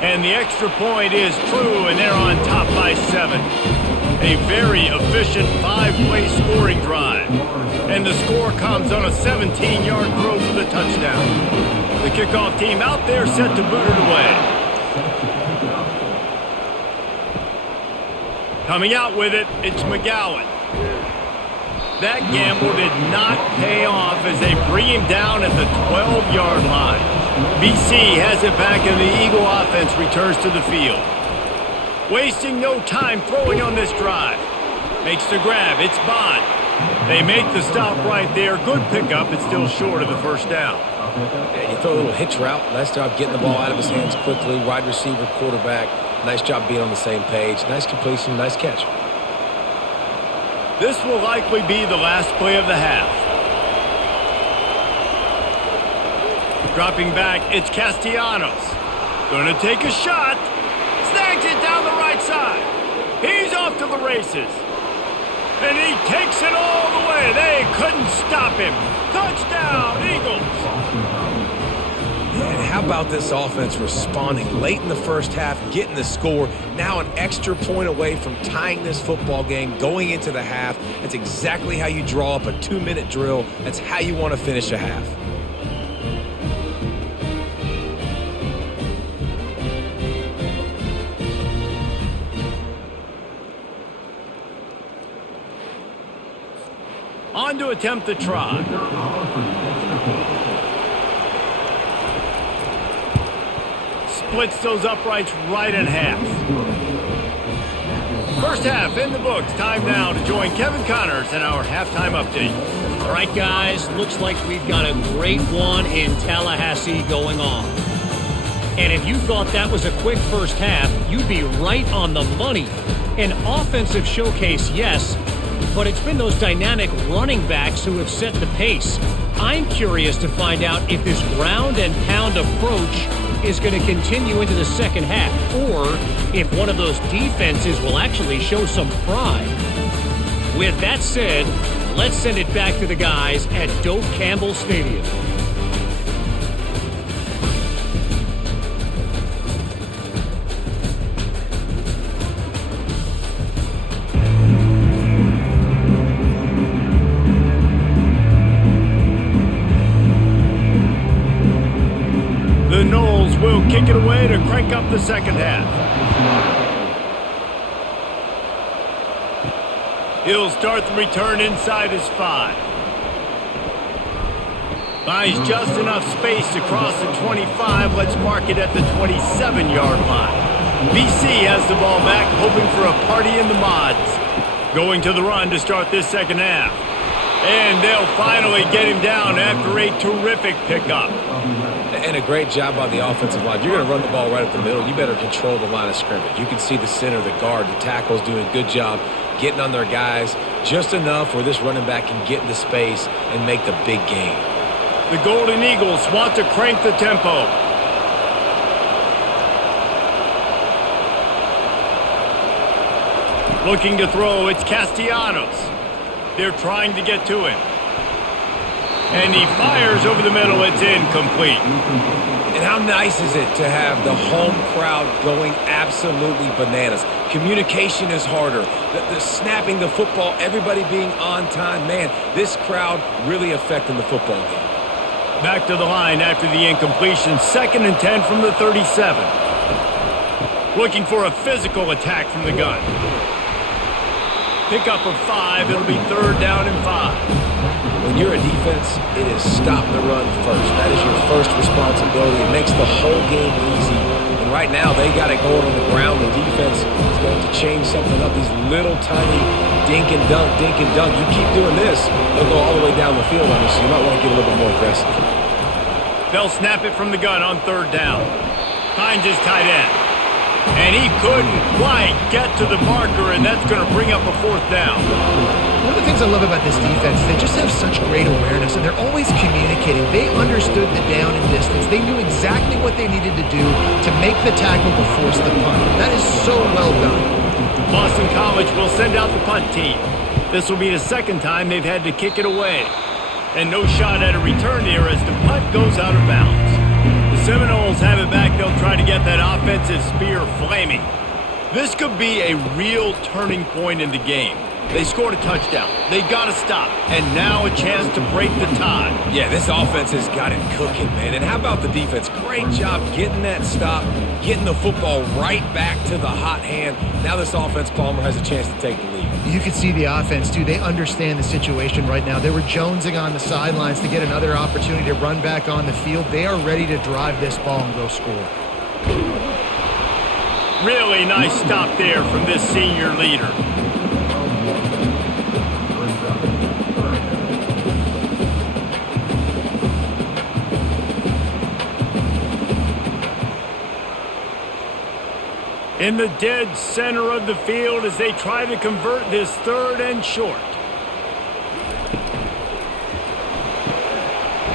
And the extra point is true, and they're on top by 7. A very efficient 5-play scoring drive. And the score comes on a 17-yard throw for the touchdown. The kickoff team out there set to boot it away. Coming out with it, it's McGowan. That gamble did not pay off as they bring him down at the 12-yard line. BC has it back and the Eagle offense returns to the field. Wasting no time throwing on this drive. Makes the grab. It's Bond. They make the stop right there. Good pickup. It's still short of the first down. Yeah, you throw a little hitch route. Nice job getting the ball out of his hands quickly. Wide receiver, quarterback. Nice job being on the same page. Nice completion. Nice catch. This will likely be the last play of the half. Dropping back, it's Castellanos. Gonna take a shot. Snags it down the right side. He's off to the races. And he takes it all the way. They couldn't stop him. Touchdown, Eagles. And how about this offense responding late in the first half, getting the score, now an extra point away from tying this football game, going into the half. That's exactly how you draw up a 2-minute drill. That's how you want to finish a half. On to attempt the try. Splits those uprights right in half. First half in the books. Time now to join Kevin Connors in our halftime update. All right, guys, looks like we've got a great one in Tallahassee going on. And if you thought that was a quick first half, you'd be right on the money. An offensive showcase, yes, but it's been those dynamic running backs who have set the pace. I'm curious to find out if this ground and pound approach is going to continue into the second half, or if one of those defenses will actually show some pride. With that said, let's send it back to the guys at Doak Campbell Stadium. The Noles will kick it away to crank up the second half. He'll start the return inside his 5. Finds just enough space to cross the 25. Let's mark it at the 27-yard line. BC has the ball back, hoping for a party in the mods. Going to the run to start this second half. And they'll finally get him down after a terrific pickup. And a great job by the offensive line. If you're going to run the ball right up the middle, you better control the line of scrimmage. You can see the center, the guard, the tackles doing a good job getting on their guys just enough where this running back can get into space and make the big game. The Golden Eagles want to crank the tempo. Looking to throw, it's Castellanos. They're trying to get to him. And he fires over the middle. It's incomplete. And how nice is it to have the home crowd going absolutely bananas? Communication is harder. The snapping the football, everybody being on time. Man, this crowd really affecting the football game. Back to the line after the incompletion. 2nd and 10 from the 37. Looking for a physical attack from the gun. Pickup of 5. It'll be 3rd down and 5. When when you're a defense, it is stop the run first. That is your first responsibility. It makes the whole game easy. And right now, they got it going on the ground. The defense is going to have to change something up. These little tiny dink and dunk, dink and dunk. You keep doing this, they'll go all the way down the field on you, so you might want to get a little bit more aggressive. They'll snap it from the gun on third down. Finds his tight end. And he couldn't quite get to the marker, and that's going to bring up a fourth down. One of the things I love about this defense is they just have such great awareness, and they're always communicating. They understood the down and distance. They knew exactly what they needed to do to make the tackle to force the punt. That is so well done. Boston College will send out the punt team. This will be the second time they've had to kick it away. And no shot at a return here as the punt goes out of bounds. The Seminoles have it back. They'll try to get that offensive spear flaming. This could be a real turning point in the game. They scored a touchdown. They got to stop. And now a chance to break the tie. Yeah, this offense has got it cooking, man. And how about the defense? Great job getting that stop, getting the football right back to the hot hand. Now this offense, Palmer, has a chance to take the lead. You can see the offense, too. They understand the situation right now. They were jonesing on the sidelines to get another opportunity to run back on the field. They are ready to drive this ball and go score. Really nice stop there from this senior leader. In the dead center of the field as they try to convert this third and short.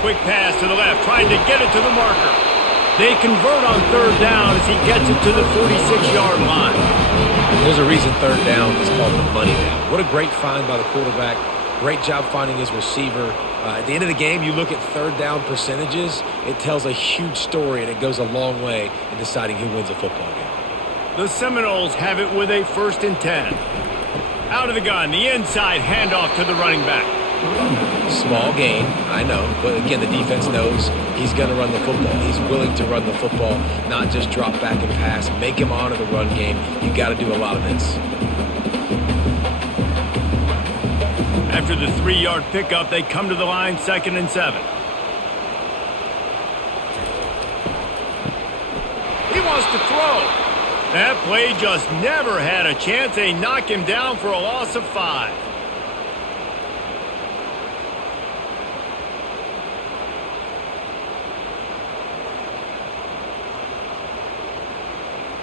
Quick pass to the left, trying to get it to the marker. They convert on third down as he gets it to the 46-yard line. There's a reason third down is called the money down. What a great find by the quarterback. Great job finding his receiver. At the end of the game, you look at third down percentages. It tells a huge story, and it goes a long way in deciding who wins a football game. The Seminoles have it with a 1st and 10. Out of the gun, the inside handoff to the running back. Small gain, I know, but again, the defense knows he's going to run the football. He's willing to run the football, not just drop back and pass, make him honor the run game. You got to do a lot of this. After the 3-yard pickup, they come to the line, 2nd and 7. He wants to throw. That play just never had a chance. They knock him down for a loss of 5.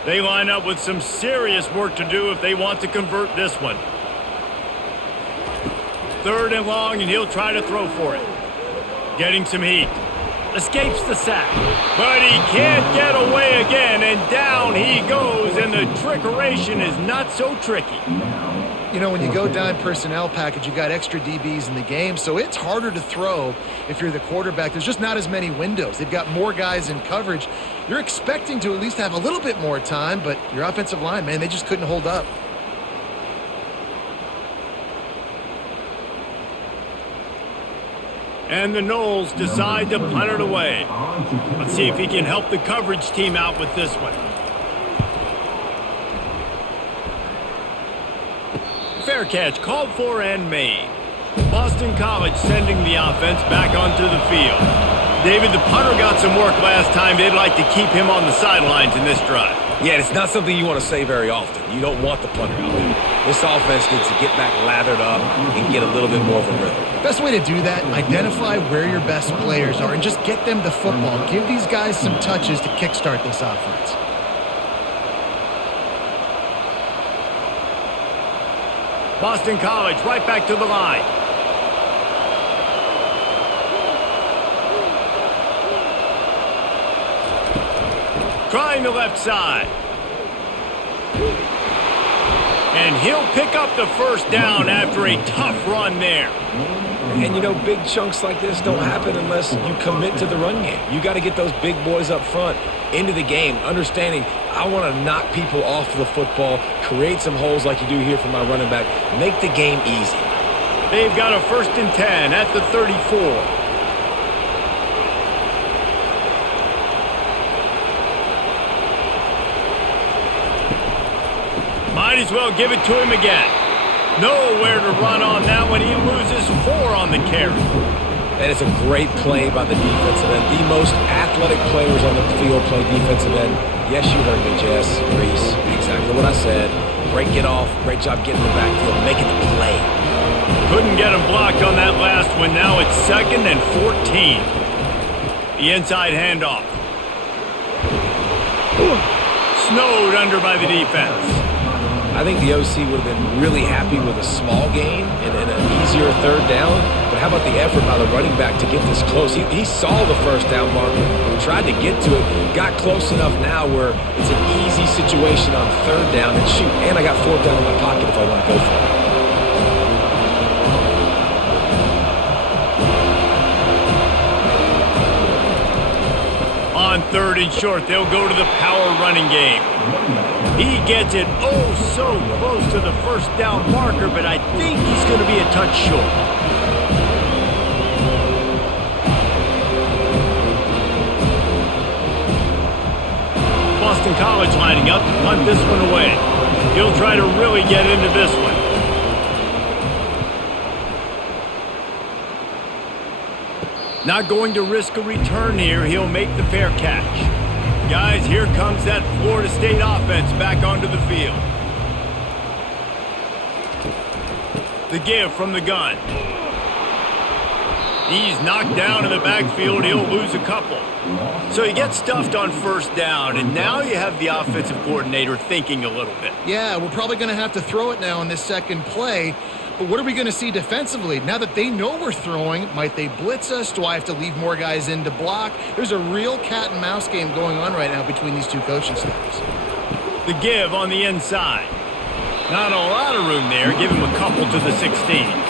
They line up with some serious work to do if they want to convert this one. 3rd and long, and he'll try to throw for it. Getting some heat. Escapes the sack. But he can't get away again, and down he goes, and the trickeration is not so tricky. You know, when you go dime personnel package, you got extra DBs in the game, so it's harder to throw if you're the quarterback. There's just not as many windows. They've got more guys in coverage. You're expecting to at least have a little bit more time, but your offensive line, man, they just couldn't hold up. And the Noles decide to punt it away. Let's see if he can help the coverage team out with this one. Fair catch called for and made. Boston College sending the offense back onto the field. David, the punter got some work last time. They'd like to keep him on the sidelines in this drive. Yeah, it's not something you want to say very often. You don't want the punter out there. This offense needs to get back lathered up and get a little bit more of a rhythm. Best way to do that, identify where your best players are and just get them the football. Give these guys some touches to kickstart this offense. Boston College right back to the line. Trying the left side. And he'll pick up the first down after a tough run there. And, you know, big chunks like this don't happen unless you commit to the run game. You got to get those big boys up front into the game, understanding I want to knock people off the football, create some holes like you do here for my running back, make the game easy. They've got a 1st and 10 at the 34. Might as well give it to him again. Nowhere to run on that one. He loses 4 on the carry. And it's a great play by the defensive end. The most athletic players on the field play defensive end. Yes, you heard me, Jess, Reese. Exactly what I said. Great get off. Great job getting in the backfield, making the play. Couldn't get him blocked on that last one. Now it's 2nd and 14. The inside handoff. Snowed under by the defense. I think the OC would have been really happy with a small gain and an easier 3rd down. But how about the effort by the running back to get this close? He saw the 1st down marker, tried to get to it, got close enough now where it's an easy situation on 3rd down. And shoot, and I got 4th down in my pocket if I want to go for it. On 3rd and short, they'll go to the power running game. He gets it oh so close to the 1st down marker, but I think he's going to be a touch short. Boston College lining up to punt this one away. He'll try to really get into this one. Not going to risk a return here. He'll make the fair catch. Guys, here comes that Florida State offense back onto the field. The give from the gun. He's knocked down in the backfield. He'll lose a couple. So he gets stuffed on 1st down, and now you have the offensive coordinator thinking a little bit. Yeah, we're probably going to have to throw it now in this 2nd play. But what are we going to see defensively? Now that they know we're throwing, might they blitz us? Do I have to leave more guys in to block? There's a real cat and mouse game going on right now between these 2 coaching staffs. The give on the inside. Not a lot of room there. Give him a couple to the 16.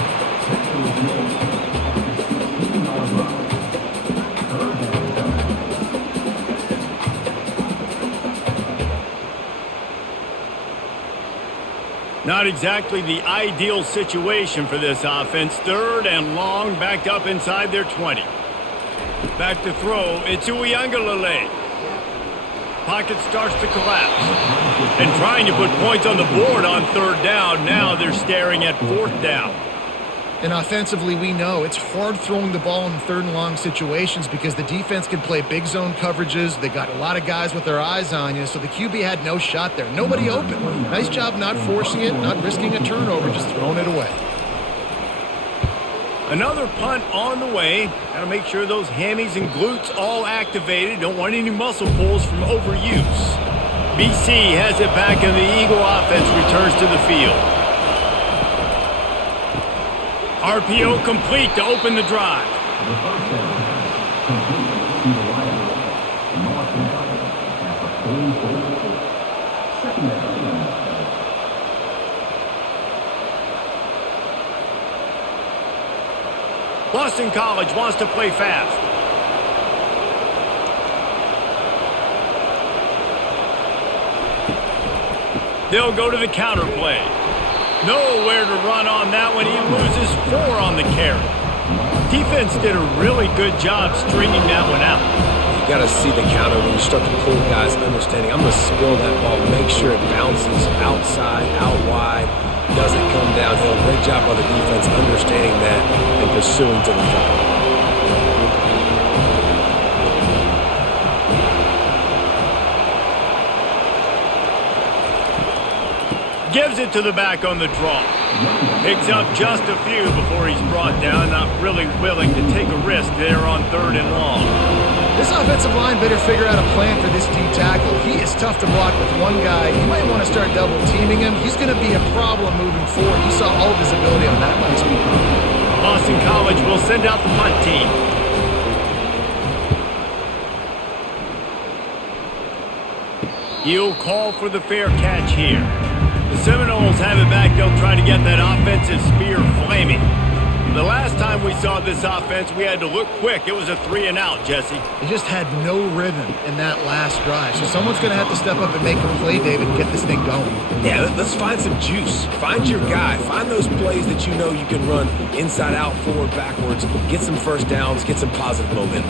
Not exactly the ideal situation for this offense. 3rd and long, backed up inside their 20. Back to throw. It's Uiagalelei. Pocket starts to collapse. And trying to put points on the board on 3rd down. Now they're staring at 4th down. And offensively, we know it's hard throwing the ball in 3rd and long situations because the defense can play big zone coverages. They got a lot of guys with their eyes on you, so the QB had no shot there. Nobody open. Nice job not forcing it, not risking a turnover, just throwing it away. Another punt on the way. Got to make sure those hammies and glutes all activated. Don't want any muscle pulls from overuse. BC has it back, and the Eagle offense returns to the field. RPO complete to open the drive. Boston College wants to play fast. They'll go to the counter play. Nowhere to run on that one. He loses 4 on the carry. Defense did a really good job stringing that one out. You got to see the counter when you start to pull guys understanding. I'm going to spill that ball, make sure it bounces outside, out wide, doesn't come downhill. Great job by the defense understanding that and pursuing to the football. Gives it to the back on the draw. Picks up just a few before he's brought down. Not really willing to take a risk there on 3rd and long. This offensive line better figure out a plan for this D tackle. He is tough to block with one guy. You might want to start double teaming him. He's going to be a problem moving forward. You saw all of his ability on that last week. Boston College will send out the punt team. He'll call for the fair catch here. The Seminoles have it back. They'll try to get that offensive spear flaming. The last time we saw this offense, we had to look quick. It was a 3-and-out, Jesse. He just had no rhythm in that last drive. So someone's going to have to step up and make a play, David, and get this thing going. Yeah, let's find some juice. Find your guy. Find those plays that you know you can run inside out, forward, backwards. Get some first downs. Get some positive momentum.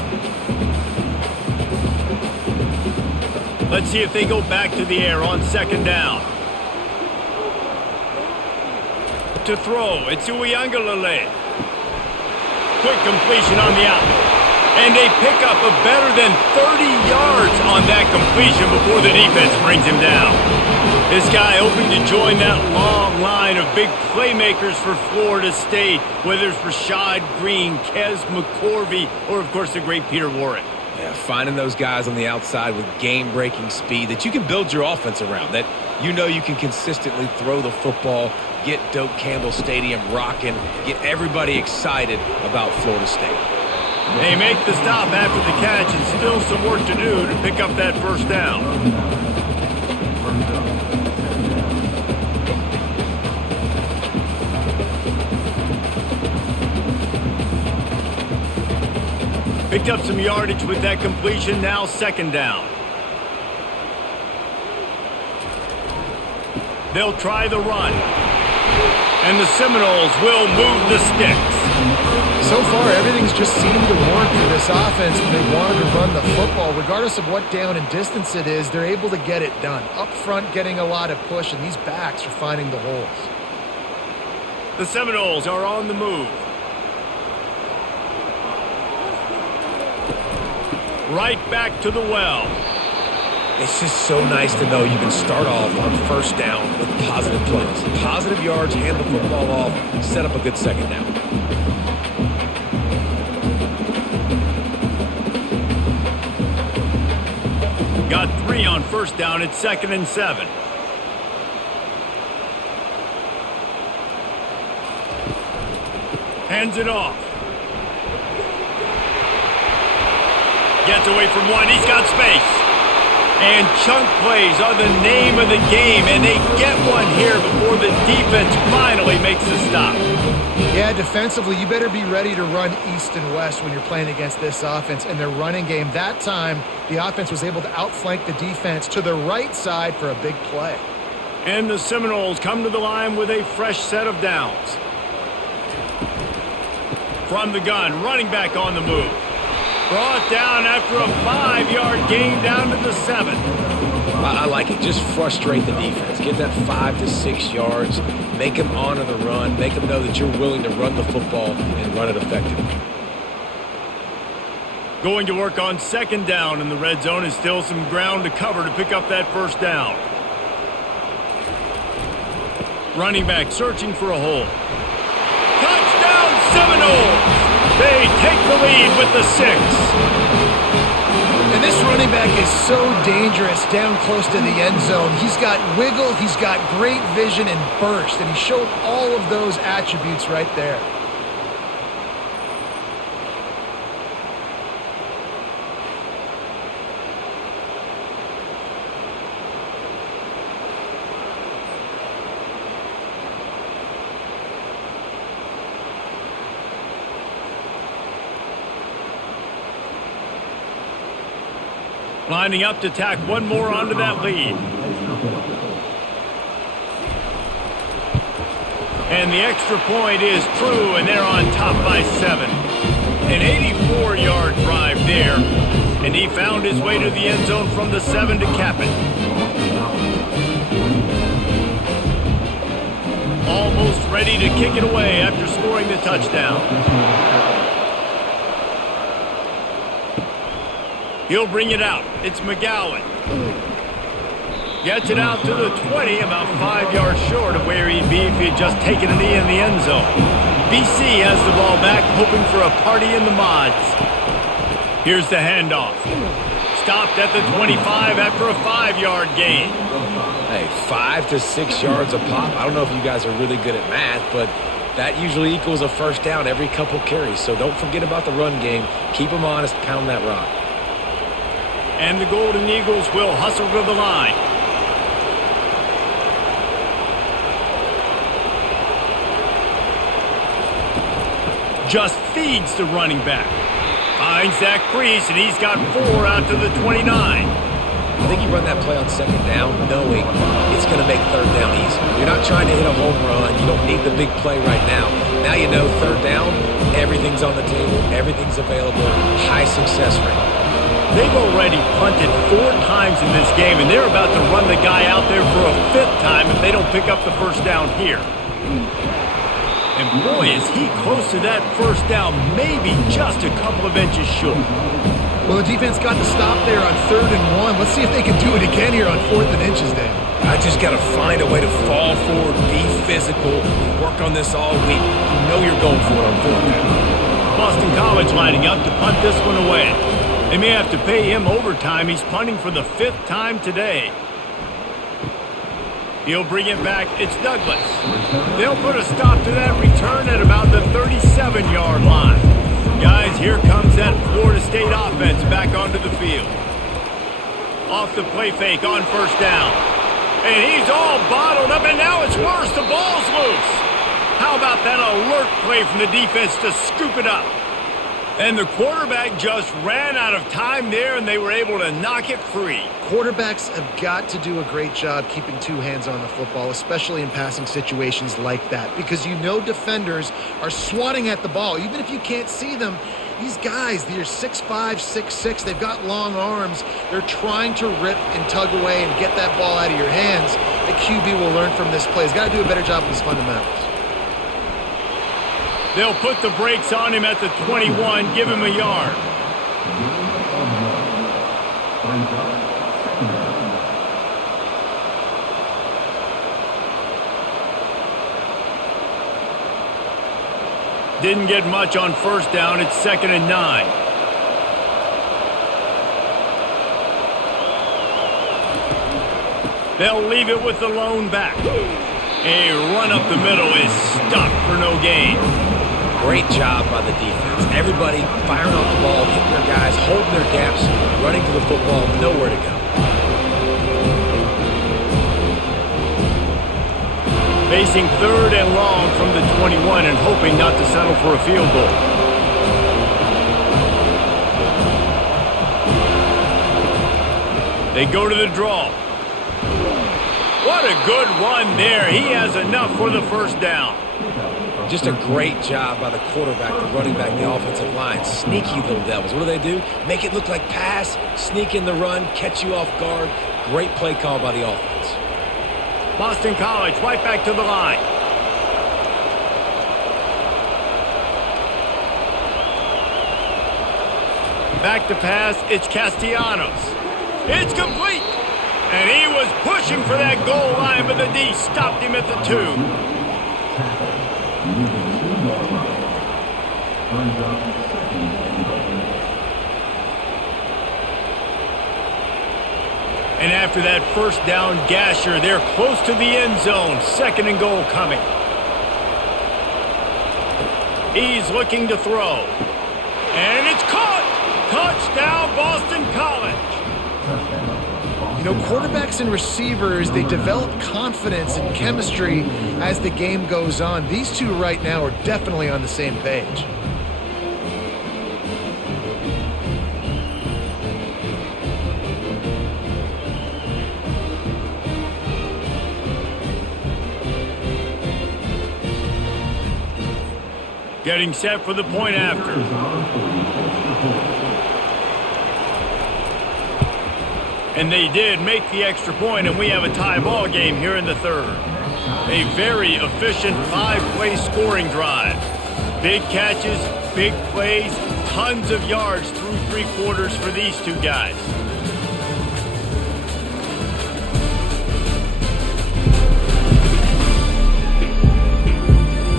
Let's see if they go back to the air on 2nd down. to throw. It's Uiagalelei. Quick completion on the out. And a pickup of better than 30 yards on that completion before the defense brings him down. This guy hoping to join that long line of big playmakers for Florida State, whether it's Rashad Green, Kez McCorvey, or, of course, the great Peter Warrick. Yeah, finding those guys on the outside with game-breaking speed that you can build your offense around, that you know you can consistently throw the football, get Doak Campbell Stadium rocking, get everybody excited about Florida State. They make the stop after the catch and still some work to do to pick up that first down. Picked up some yardage with that completion, now second down. They'll try the run. And the Seminoles will move the sticks. So far, everything's just seemed to work for this offense when they wanted to run the football. Regardless of what down and distance it is, they're able to get it done. Up front, getting a lot of push, and these backs are finding the holes. The Seminoles are on the move. Right back to the well. It's just so nice to know you can start off on first down with positive plays. Positive yards, hand the football off, set up a good second down. Got 3 on first down at 2nd and 7. Hands it off. Gets away from one. He's got space. And chunk plays are the name of the game, and they get one here before the defense finally makes the stop. Yeah, defensively, you better be ready to run east and west when you're playing against this offense and their running game. That time, the offense was able to outflank the defense to the right side for a big play. And the Seminoles come to the line with a fresh set of downs. From the gun, running back on the move. Brought down after a 5-yard gain down to the 7. I like it. Just frustrate the defense. Get that 5 to 6 yards. Make them honor the run. Make them know that you're willing to run the football and run it effectively. Going to work on second down in the red zone is still some ground to cover to pick up that first down. Running back searching for a hole. Touchdown Seminoles! They take the lead with the 6. And this running back is so dangerous down close to the end zone. He's got wiggle, he's got great vision and burst, and he showed all of those attributes right there. Lining up to tack one more onto that lead. And the extra point is true, and they're on top by 7. An 84-yard drive there, and he found his way to the end zone from the 7 to cap it. Almost ready to kick it away after scoring the touchdown. He'll bring it out. It's McGowan. Gets it out to the 20, about 5 yards short of where he'd be if he had just taken a knee in the end zone. BC has the ball back, hoping for a party in the mods. Here's the handoff. Stopped at the 25 after a 5-yard gain. Hey, 5 to 6 yards a pop. I don't know if you guys are really good at math, but that usually equals a first down every couple carries. So don't forget about the run game. Keep them honest, pound that rock. And the Golden Eagles will hustle to the line. Just feeds the running back. Finds that crease, and he's got 4 out to the 29. I think you run that play on second down knowing it's going to make third down easy. You're not trying to hit a home run. You don't need the big play right now. Now you know third down, everything's on the table, everything's available, high success rate. They've already punted 4 times in this game, and they're about to run the guy out there for a 5th time if they don't pick up the first down here. And boy, is he close to that first down, maybe just a couple of inches short. Well, the defense got the stop there on 3rd and 1. Let's see if they can do it again here on 4th and inches, Dave. I just got to find a way to fall forward, be physical, work on this all week. You know you're going for it on 4th down. Boston College lining up to punt this one away. They may have to pay him overtime. He's punting for the 5th time today. He'll bring it back. It's Douglas. They'll put a stop to that return at about the 37-yard line. Guys, here comes that Florida State offense back onto the field. Off the play fake on 1st down. And he's all bottled up, and now it's worse. The ball's loose. How about that alert play from the defense to scoop it up? And the quarterback just ran out of time there, and they were able to knock it free. Quarterbacks have got to do a great job keeping 2 hands on the football, especially in passing situations like that, because you know defenders are swatting at the ball. Even if you can't see them, these guys, they're 6'5", 6'6", they've got long arms. They're trying to rip and tug away and get that ball out of your hands. The QB will learn from this play. He's got to do a better job with his fundamentals. They'll put the brakes on him at the 21, give him a yard. Didn't get much on 1st down. It's 2nd and 9. They'll leave it with the lone back. A run up the middle is stuck for no gain. Great job by the defense. Everybody firing off the ball, hitting their guys, holding their gaps, running to the football, nowhere to go. Facing 3rd and long from the 21 and hoping not to settle for a field goal. They go to the draw. What a good run there. He has enough for the 1st down. Just a great job by the quarterback, the running back, the offensive line. Sneaky little devils. What do? Make it look like pass, sneak in the run, catch you off guard. Great play call by the offense. Boston College right back to the line. Back to pass, it's Castellanos. It's complete. And he was pushing for that goal line, but the D stopped him at the 2. And after that 1st down gasher, they're close to the end zone. 2nd and goal coming. He's looking to throw. And it's caught! Touchdown, Boston College! You know, quarterbacks and receivers, they develop confidence and chemistry as the game goes on. These two right now are definitely on the same page. Getting set for the point after. And they did make the extra point, and we have a tie ball game here in the 3rd. A very efficient 5-play scoring drive. Big catches, big plays, tons of yards through 3 quarters for these 2 guys.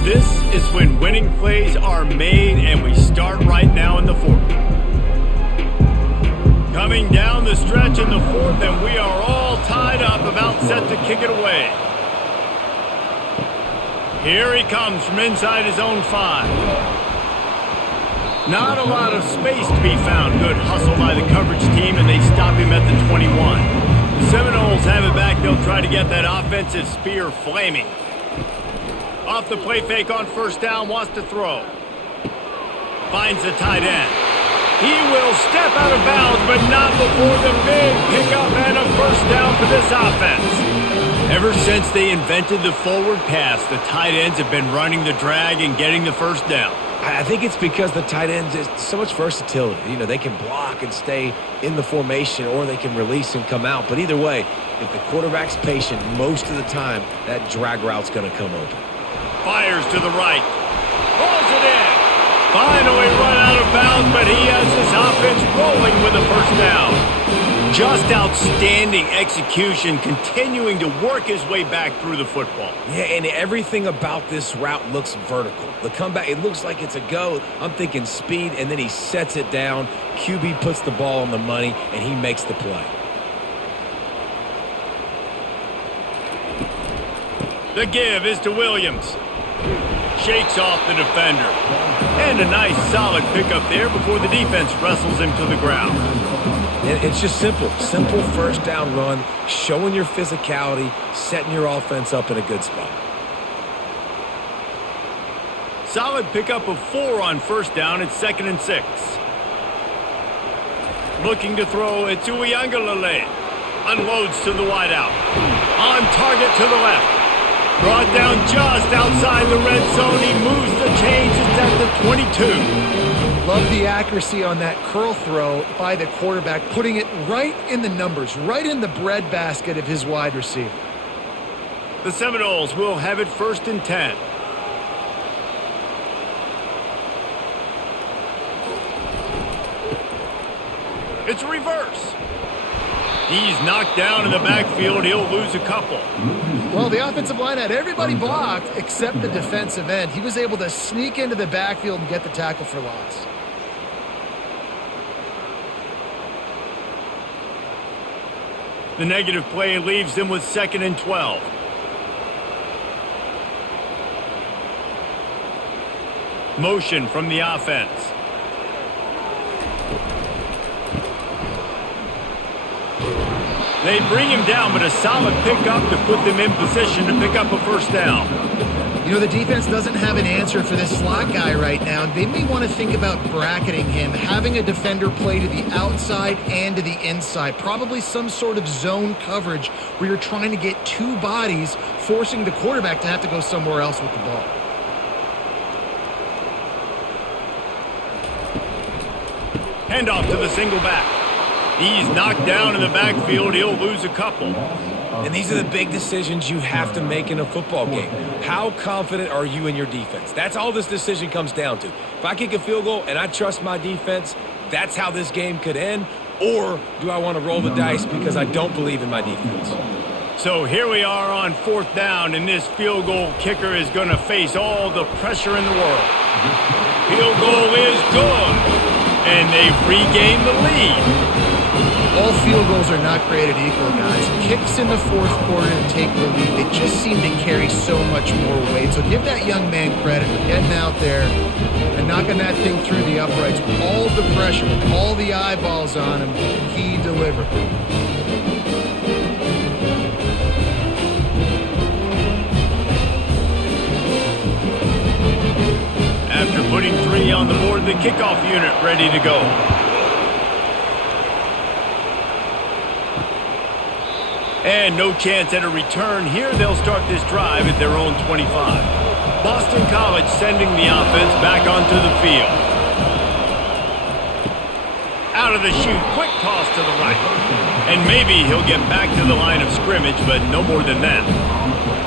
This is when winning plays are made, and we start right now in the 4th. Coming down the stretch in the 4th, and we are all tied up, about set to kick it away. Here he comes from inside his own 5. Not a lot of space to be found. Good hustle by the coverage team, and they stop him at the 21. The Seminoles have it back. They'll try to get that offensive spear flaming. Off the play fake on 1st down, wants to throw. Finds the tight end. He will step out of bounds, but not before the big pickup and a 1st down for this offense. Ever since they invented the forward pass, the tight ends have been running the drag and getting the 1st down. I think it's because the tight ends is so much versatility. You know, they can block and stay in the formation, or they can release and come out. But either way, if the quarterback's patient most of the time, that drag route's going to come open. Fires to the right. Pulls it in. Finally run out of bounds, but he has his offense rolling with a first down. Just outstanding execution, continuing to work his way back through the football. Yeah, and everything about this route looks vertical. The comeback, it looks like it's a go. I'm thinking speed, and then he sets it down. QB puts the ball on the money, and he makes the play. The give is to Williams. Shakes off the defender. And a nice solid pickup there before the defense wrestles him to the ground. And it's just simple. Simple first down run, showing your physicality, setting your offense up in a good spot. Solid pickup of 4 on first down. It's 2nd and 6. Looking to throw it to Uiagalelei. Unloads to the wideout. On target to the left. Brought down just outside the red zone. He moves the chains. It's at the 22. Love the accuracy on that curl throw by the quarterback, putting it right in the numbers, right in the breadbasket of his wide receiver. The Seminoles will have it 1st and 10. It's reverse. He's knocked down in the backfield. He'll lose a couple. Well, the offensive line had everybody blocked except the defensive end. He was able to sneak into the backfield and get the tackle for loss. The negative play leaves them with 2nd and 12. Motion from the offense. They bring him down, but a solid pickup to put them in position to pick up a first down. You know, the defense doesn't have an answer for this slot guy right now. They may want to think about bracketing him, having a defender play to the outside and to the inside. Probably some sort of zone coverage where you're trying to get 2 bodies, forcing the quarterback to have to go somewhere else with the ball. Handoff to the single back. He's knocked down in the backfield. He'll lose a couple. And these are the big decisions you have to make in a football game. How confident are you in your defense? That's all this decision comes down to. If I kick a field goal and I trust my defense, that's how this game could end. Or do I want to roll the dice because I don't believe in my defense? So here we are on 4th down, and this field goal kicker is going to face all the pressure in the world. Field goal is good, and they've regained the lead. All field goals are not created equal, guys. Kicks in the 4th quarter to take the lead, they just seem to carry so much more weight. So give that young man credit for getting out there and knocking that thing through the uprights with all the pressure, with all the eyeballs on him. He delivered. After putting 3 on the board, the kickoff unit ready to go. And no chance at a return. Here they'll start this drive at their own 25. Boston College sending the offense back onto the field. Out of the chute, quick toss to the right. And maybe he'll get back to the line of scrimmage, but no more than that.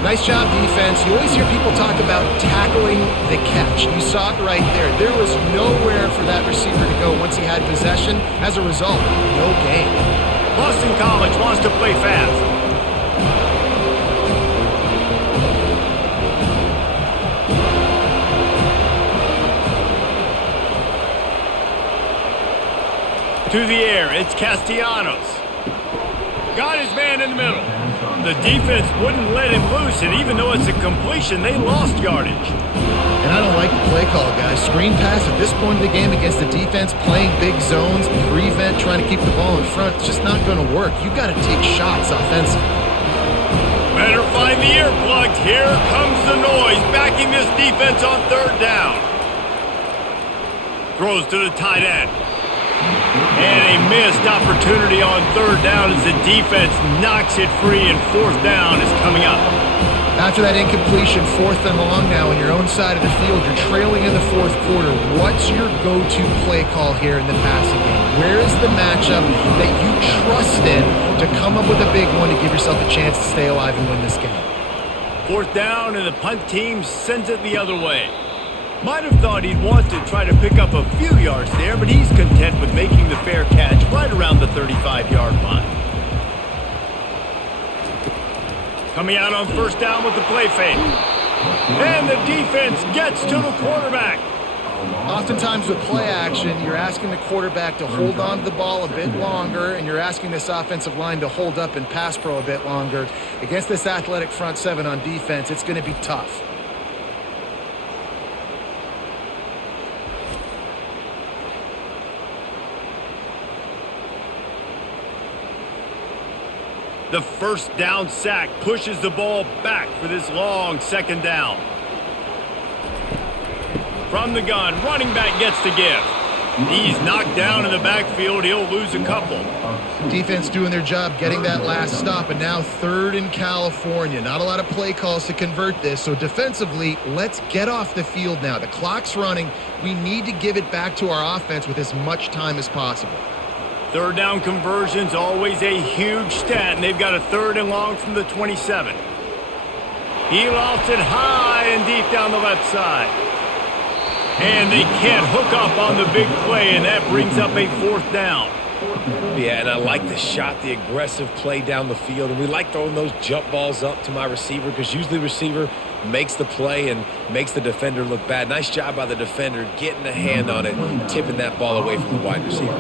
Nice job, defense. You always hear people talk about tackling the catch. You saw it right there. There was nowhere for that receiver to go once he had possession. As a result, no gain. Boston College wants to play fast. To the air, it's Castellanos. Got his man in the middle. The defense wouldn't let him loose, and even though it's a completion, they lost yardage. And I don't like the play call, guys. Screen pass at this point of the game against the defense, playing big zones, prevent, trying to keep the ball in front. It's just not going to work. You've got to take shots offensively. Better find the earplugs. Here comes the noise, backing this defense on 3rd down. Throws to the tight end. And a missed opportunity on 3rd down as the defense knocks it free, and 4th down is coming up. After that incompletion, 4th and long now on your own side of the field, you're trailing in the 4th quarter. What's your go-to play call here in the passing game? Where is the matchup that you trust in to come up with a big one to give yourself a chance to stay alive and win this game? 4th down, and the punt team sends it the other way. Might have thought he'd want to try to pick up a few yards there, but he's content with making the fair catch right around the 35-yard line. Coming out on 1st down with the play fake. And the defense gets to the quarterback. Oftentimes with play action, you're asking the quarterback to hold on to the ball a bit longer, and you're asking this offensive line to hold up and pass pro a bit longer. Against this athletic front seven on defense, it's going to be tough. The 1st down sack pushes the ball back for this long 2nd down. From the gun, running back gets the give. He's knocked down in the backfield. He'll lose a couple. Defense doing their job getting that last stop, and now 3rd in California. Not a lot of play calls to convert this, so defensively, let's get off the field now. The clock's running. We need to give it back to our offense with as much time as possible. 3rd down conversion's always a huge stat, and they've got a 3rd and long from the 27. He lofts it high and deep down the left side. And they can't hook up on the big play, and that brings up a 4th down. Yeah, and I like the shot, the aggressive play down the field. And we like throwing those jump balls up to my receiver because usually the receiver makes the play and makes the defender look bad. Nice job by the defender getting a hand on it, tipping that ball away from the wide receiver.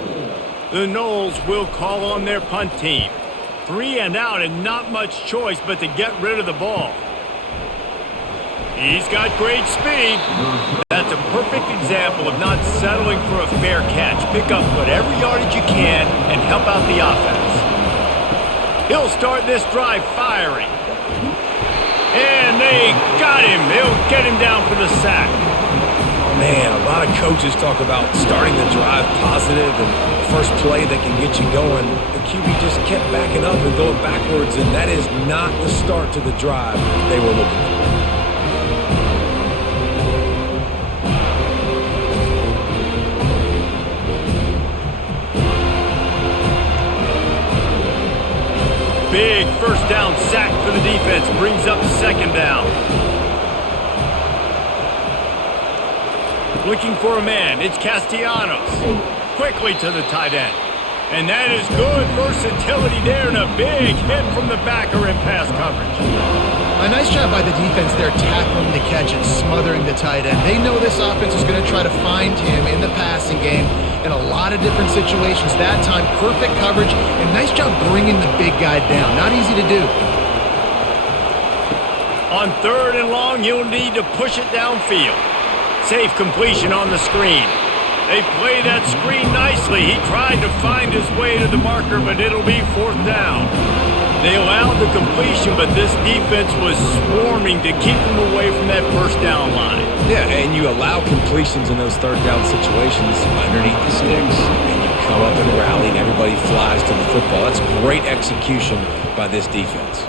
The Noles will call on their punt team. 3 and out, and not much choice but to get rid of the ball. He's got great speed. That's a perfect example of not settling for a fair catch. Pick up whatever yardage you can and help out the offense. He'll start this drive firing. And they got him. They'll get him down for the sack. Man, a lot of coaches talk about starting the drive positive and the first play that can get you going. The QB just kept backing up and going backwards, and that is not the start to the drive they were looking for. Big 1st down sack for the defense brings up 2nd down. Looking for a man, it's Castellanos. Quickly to the tight end. And that is good versatility there, and a big hit from the backer in pass coverage. A nice job by the defense there tackling the catch and smothering the tight end. They know this offense is going to try to find him in the passing game in a lot of different situations. That time, perfect coverage, and nice job bringing the big guy down. Not easy to do. On 3rd and long, you'll need to push it downfield. Safe completion on the screen. They play that screen nicely. He tried to find his way to the marker, but it'll be 4th down. They allowed the completion, but this defense was swarming to keep them away from that 1st down line. Yeah, and you allow completions in those 3rd down situations underneath the sticks, and you come up and rally, and everybody flies to the football. That's great execution by this defense.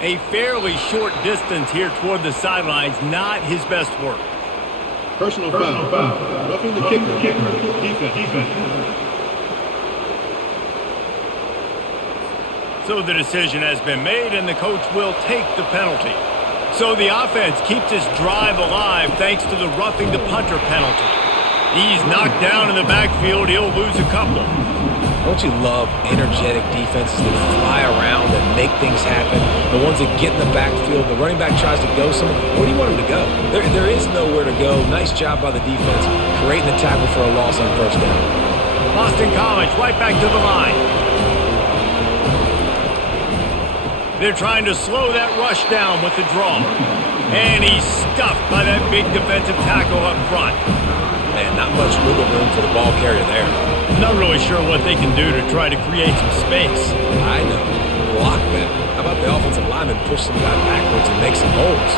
A fairly short distance here toward the sidelines, not his best work. Personal foul. Roughing the kicker. Defense. So the decision has been made, and the coach will take the penalty. So the offense keeps his drive alive thanks to the roughing the punter penalty. He's knocked down in the backfield. He'll lose a couple. Don't you love energetic defenses that fly around and make things happen? The ones that get in the backfield, the running back tries to go somewhere. Where do you want him to go? There is nowhere to go. Nice job by the defense, creating the tackle for a loss on 1st down. Boston College right back to the line. They're trying to slow that rush down with the draw. And he's stuffed by that big defensive tackle up front. Man, not much wiggle room for the ball carrier there. Not really sure what they can do to try to create some space. I know. Block better. How about the offensive lineman push some guy backwards and make some holes?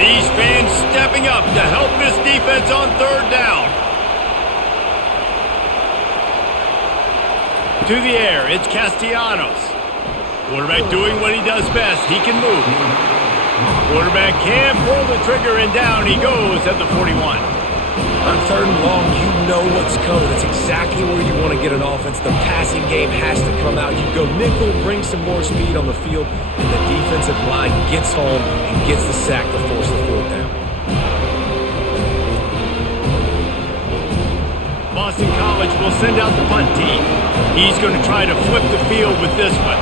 These fans stepping up to help this defense on 3rd down. To the air, it's Castellanos. Quarterback doing what he does best. He can move. Quarterback can't pull the trigger, and down he goes at the 41. On third and long, you know what's coming. It's exactly where you want to get an offense. The passing game has to come out. You go nickel, bring some more speed on the field, and the defensive line gets home and gets the sack to force the fourth down. Boston College will send out the punt team. He's going to try to flip the field with this one.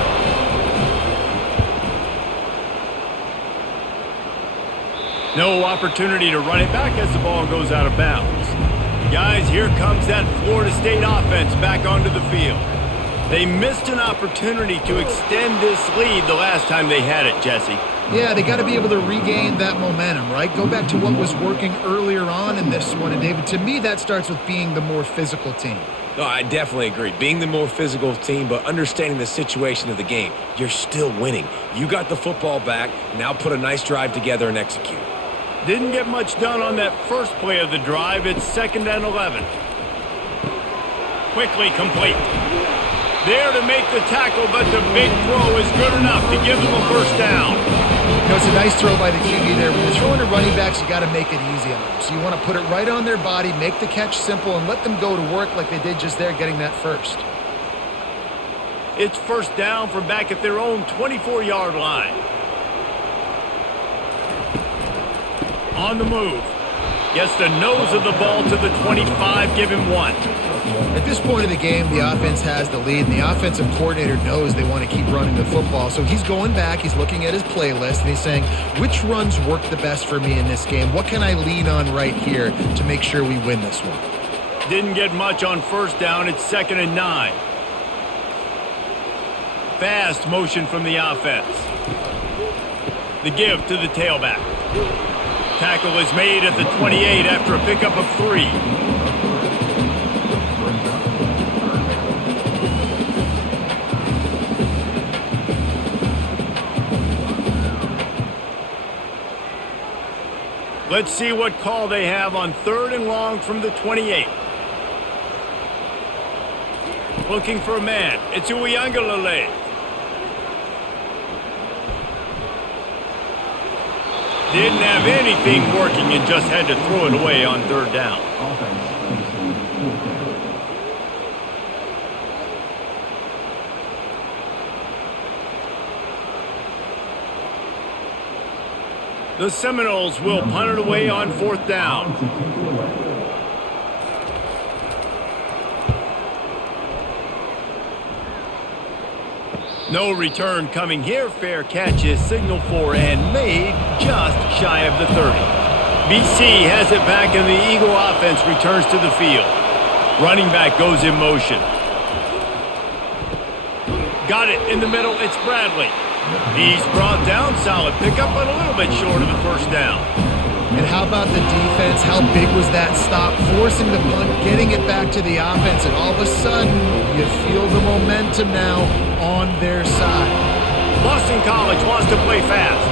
No opportunity to run it back as the ball goes out of bounds. Guys, here comes that Florida State offense back onto the field. They missed an opportunity to extend this lead the last time they had it, Jesse. Yeah, they got to be able to regain that momentum, right? Go back to what was working earlier on in this one. And, David, to me, that starts with being the more physical team. No, I definitely agree. Being the more physical team, but understanding the situation of the game. You're still winning. You got the football back. Now put a nice drive together and execute. Didn't get much done on that first play of the drive. It's 2nd and 11. Quickly complete. There to make the tackle, but the big throw is good enough to give them a first down. You know, it's a nice throw by the QB there. When you're throwing to running backs, you got to make it easy on them. So you want to put it right on their body, make the catch simple, and let them go to work like they did just there, getting that first. It's first down from back at their own 24-yard line. On the move. Gets the nose of the ball to the 25, give him 1. At this point of the game, the offense has the lead, and the offensive coordinator knows they want to keep running the football. So he's going back, he's looking at his playlist, and he's saying, which runs work the best for me in this game? What can I lean on right here to make sure we win this one? Didn't get much on first down. It's 2nd and 9. Fast motion from the offense. The give to the tailback. Tackle is made at the 28 after a pickup of 3. Let's see what call they have on 3rd and long from the 28. Looking for a man. It's Uiagalelei. Didn't have anything working and just had to throw it away on 3rd down. The Seminoles will punt it away on 4th down. No return coming here. Fair catch is signaled for and made just shy of the 30. BC has it back and the Eagle offense returns to the field. Running back goes in motion. Got it in the middle. It's Bradley. He's brought down. Solid pickup, but a little bit short of the first down. And how about the defense? How big was that stop? Forcing the punt, getting it back to the offense, and all of a sudden, you feel the momentum now on their side. Boston College wants to play fast.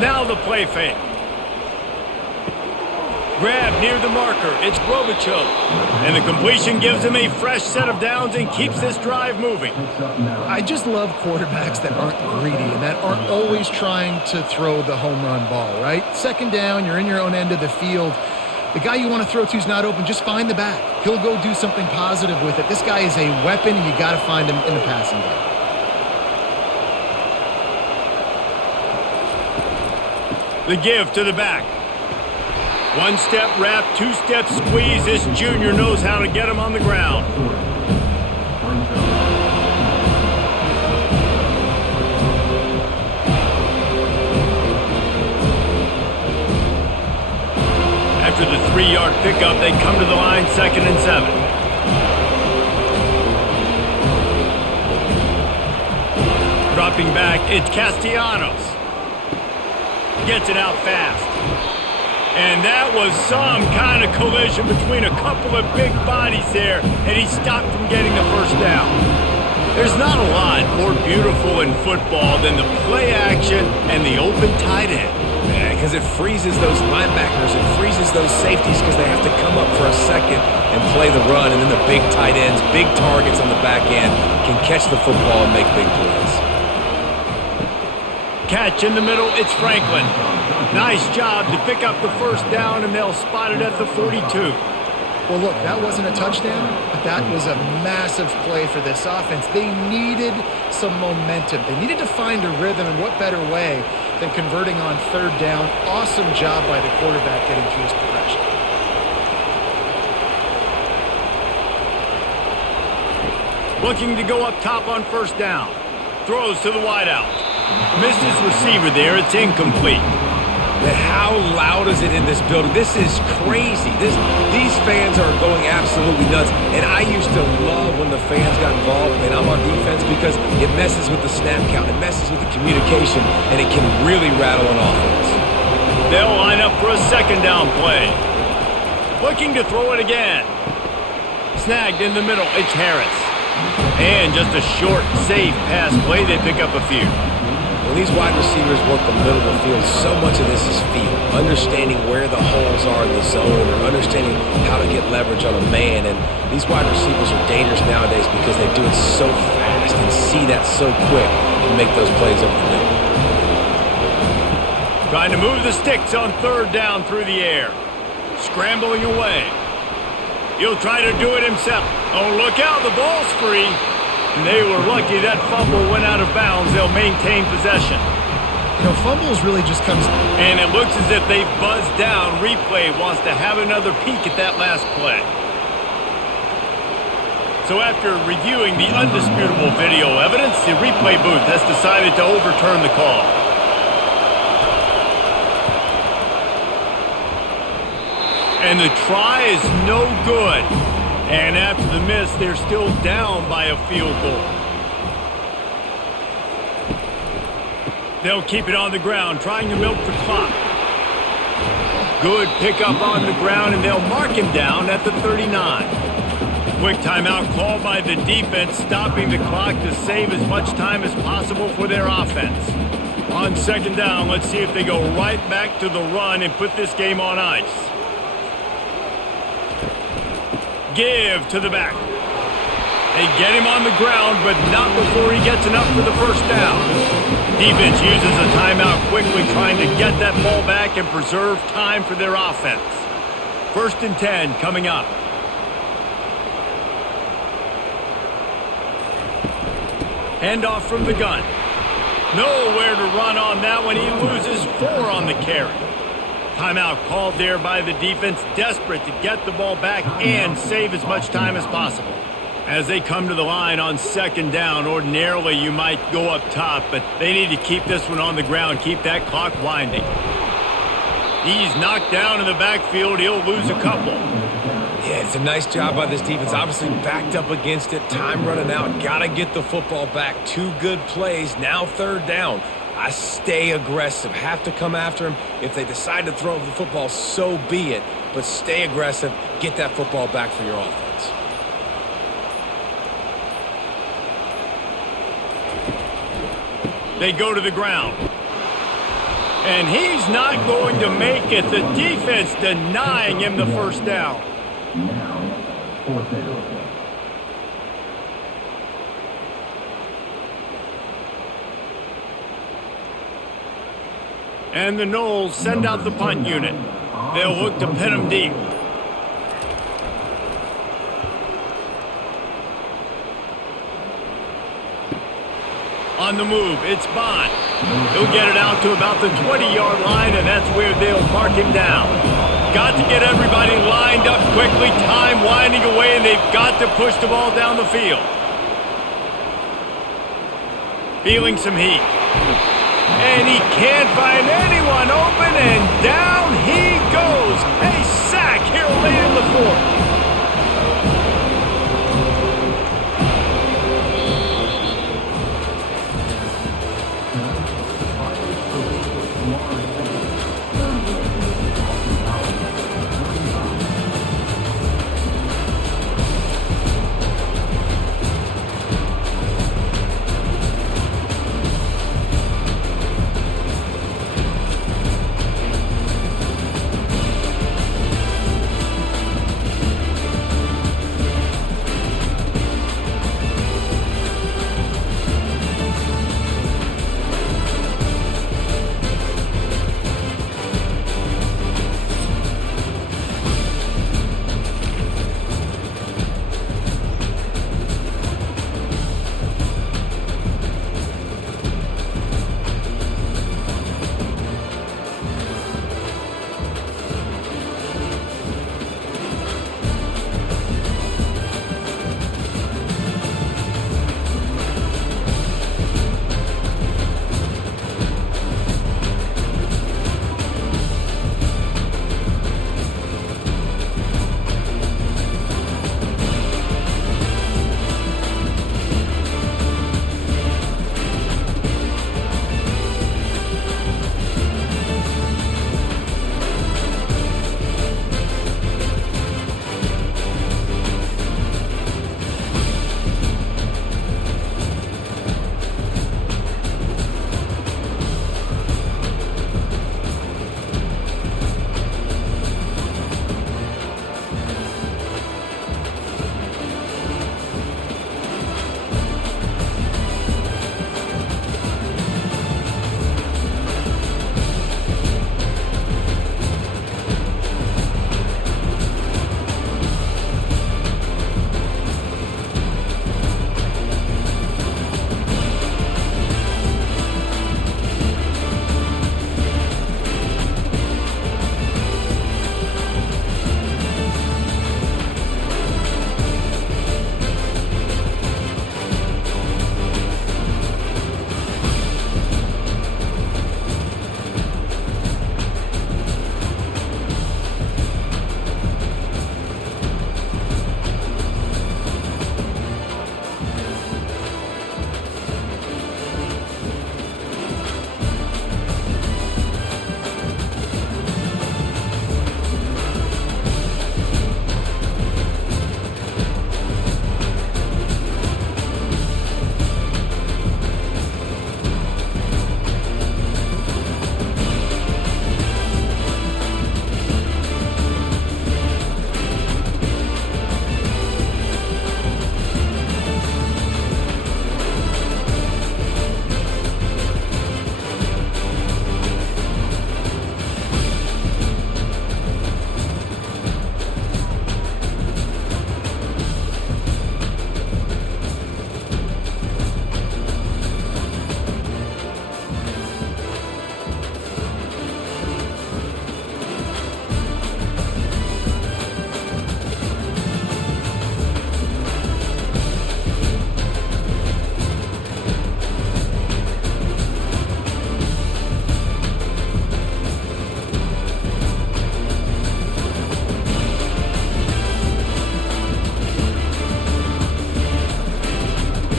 Now the play fake. Grab near the marker. It's Grobichuk. And the completion gives him a fresh set of downs and keeps this drive moving. I just love quarterbacks that aren't greedy and that aren't always trying to throw the home run ball, right? 2nd down, you're in your own end of the field. The guy you want to throw to is not open. Just find the back. He'll go do something positive with it. This guy is a weapon, and you got to find him in the passing game. The give to the back. 1-step wrap, 2-step squeeze. This junior knows how to get him on the ground. After the 3-yard pickup, they come to the line, 2nd and 7. Dropping back, it's Castellanos. Gets it out fast. And that was some kind of collision between a couple of big bodies there, and he stopped from getting the first down. There's not a lot more beautiful in football than the play action and the open tight end. because it freezes those linebackers, it freezes those safeties because they have to come up for a second and play the run, and then the big tight ends, big targets on the back end can catch the football and make big plays. Catch in the middle, it's Franklin. Nice job to pick up the first down, and they'll spot it at the 42. Well, look, that wasn't a touchdown, but that was a massive play for this offense. They needed some momentum. They needed to find a rhythm, and what better way than converting on third down. Awesome job by the quarterback getting through his progression. Looking to go up top on first down. Throws to the wideout. Missed his receiver there. It's incomplete. But how loud is it in this building? This is crazy. These fans are going absolutely nuts. And I used to love when the fans got involved, and I'm on defense, because it messes with the snap count, it messes with the communication, and it can really rattle an offense. They'll line up for a second down play. Looking to throw it again. Snagged in the middle. It's Harris. And just a short, safe pass play. They pick up a few. When these wide receivers work the middle of the field, so much of this is feel. Understanding where the holes are in the zone, or understanding how to get leverage on a man. And these wide receivers are dangerous nowadays because they do it so fast and see that so quick and make those plays over the middle. Trying to move the sticks on third down through the air. Scrambling away. He'll try to do it himself. Oh, look out, the ball's free. And they were lucky that fumble went out of bounds. They'll maintain possession. You know, fumbles really just comes... And it looks as if they've buzzed down. Replay wants to have another peek at that last play. So after reviewing the undisputable video evidence, the replay booth has decided to overturn the call. And the try is no good. And after the miss, they're still down by a field goal. They'll keep it on the ground, trying to milk the clock. Good pickup on the ground, and they'll mark him down at the 39. Quick timeout called by the defense, stopping the clock to save as much time as possible for their offense. On second down, let's see if they go right back to the run and put this game on ice. Give to the back. They get him on the ground, but not before he gets enough for the first down. Defense uses a timeout quickly, trying to get that ball back and preserve time for their offense. 1st and 10 coming up. Handoff from the gun. Nowhere to run on that one. He loses 4 on the carry. Timeout called there by the defense, desperate to get the ball back and save as much time as possible. As they come to the line on second down, ordinarily you might go up top, but they need to keep this one on the ground, keep that clock winding. He's knocked down in the backfield. He'll lose a couple. Yeah, it's a nice job by this defense. Obviously backed up against it, time running out. Got to get the football back. 2 good plays, now third down. I stay aggressive, have to come after him. If they decide to throw the football, so be it. But stay aggressive, get that football back for your offense. They go to the ground. And he's not going to make it. The defense denying him the first down. Now, 4th down. And the Noles send out the punt unit. They'll look to pin him deep. On the move, it's Bond. He'll get it out to about the 20-yard line, and that's where they'll mark him down. Got to get everybody lined up quickly, time winding away, and they've got to push the ball down the field. Feeling some heat. And he can't find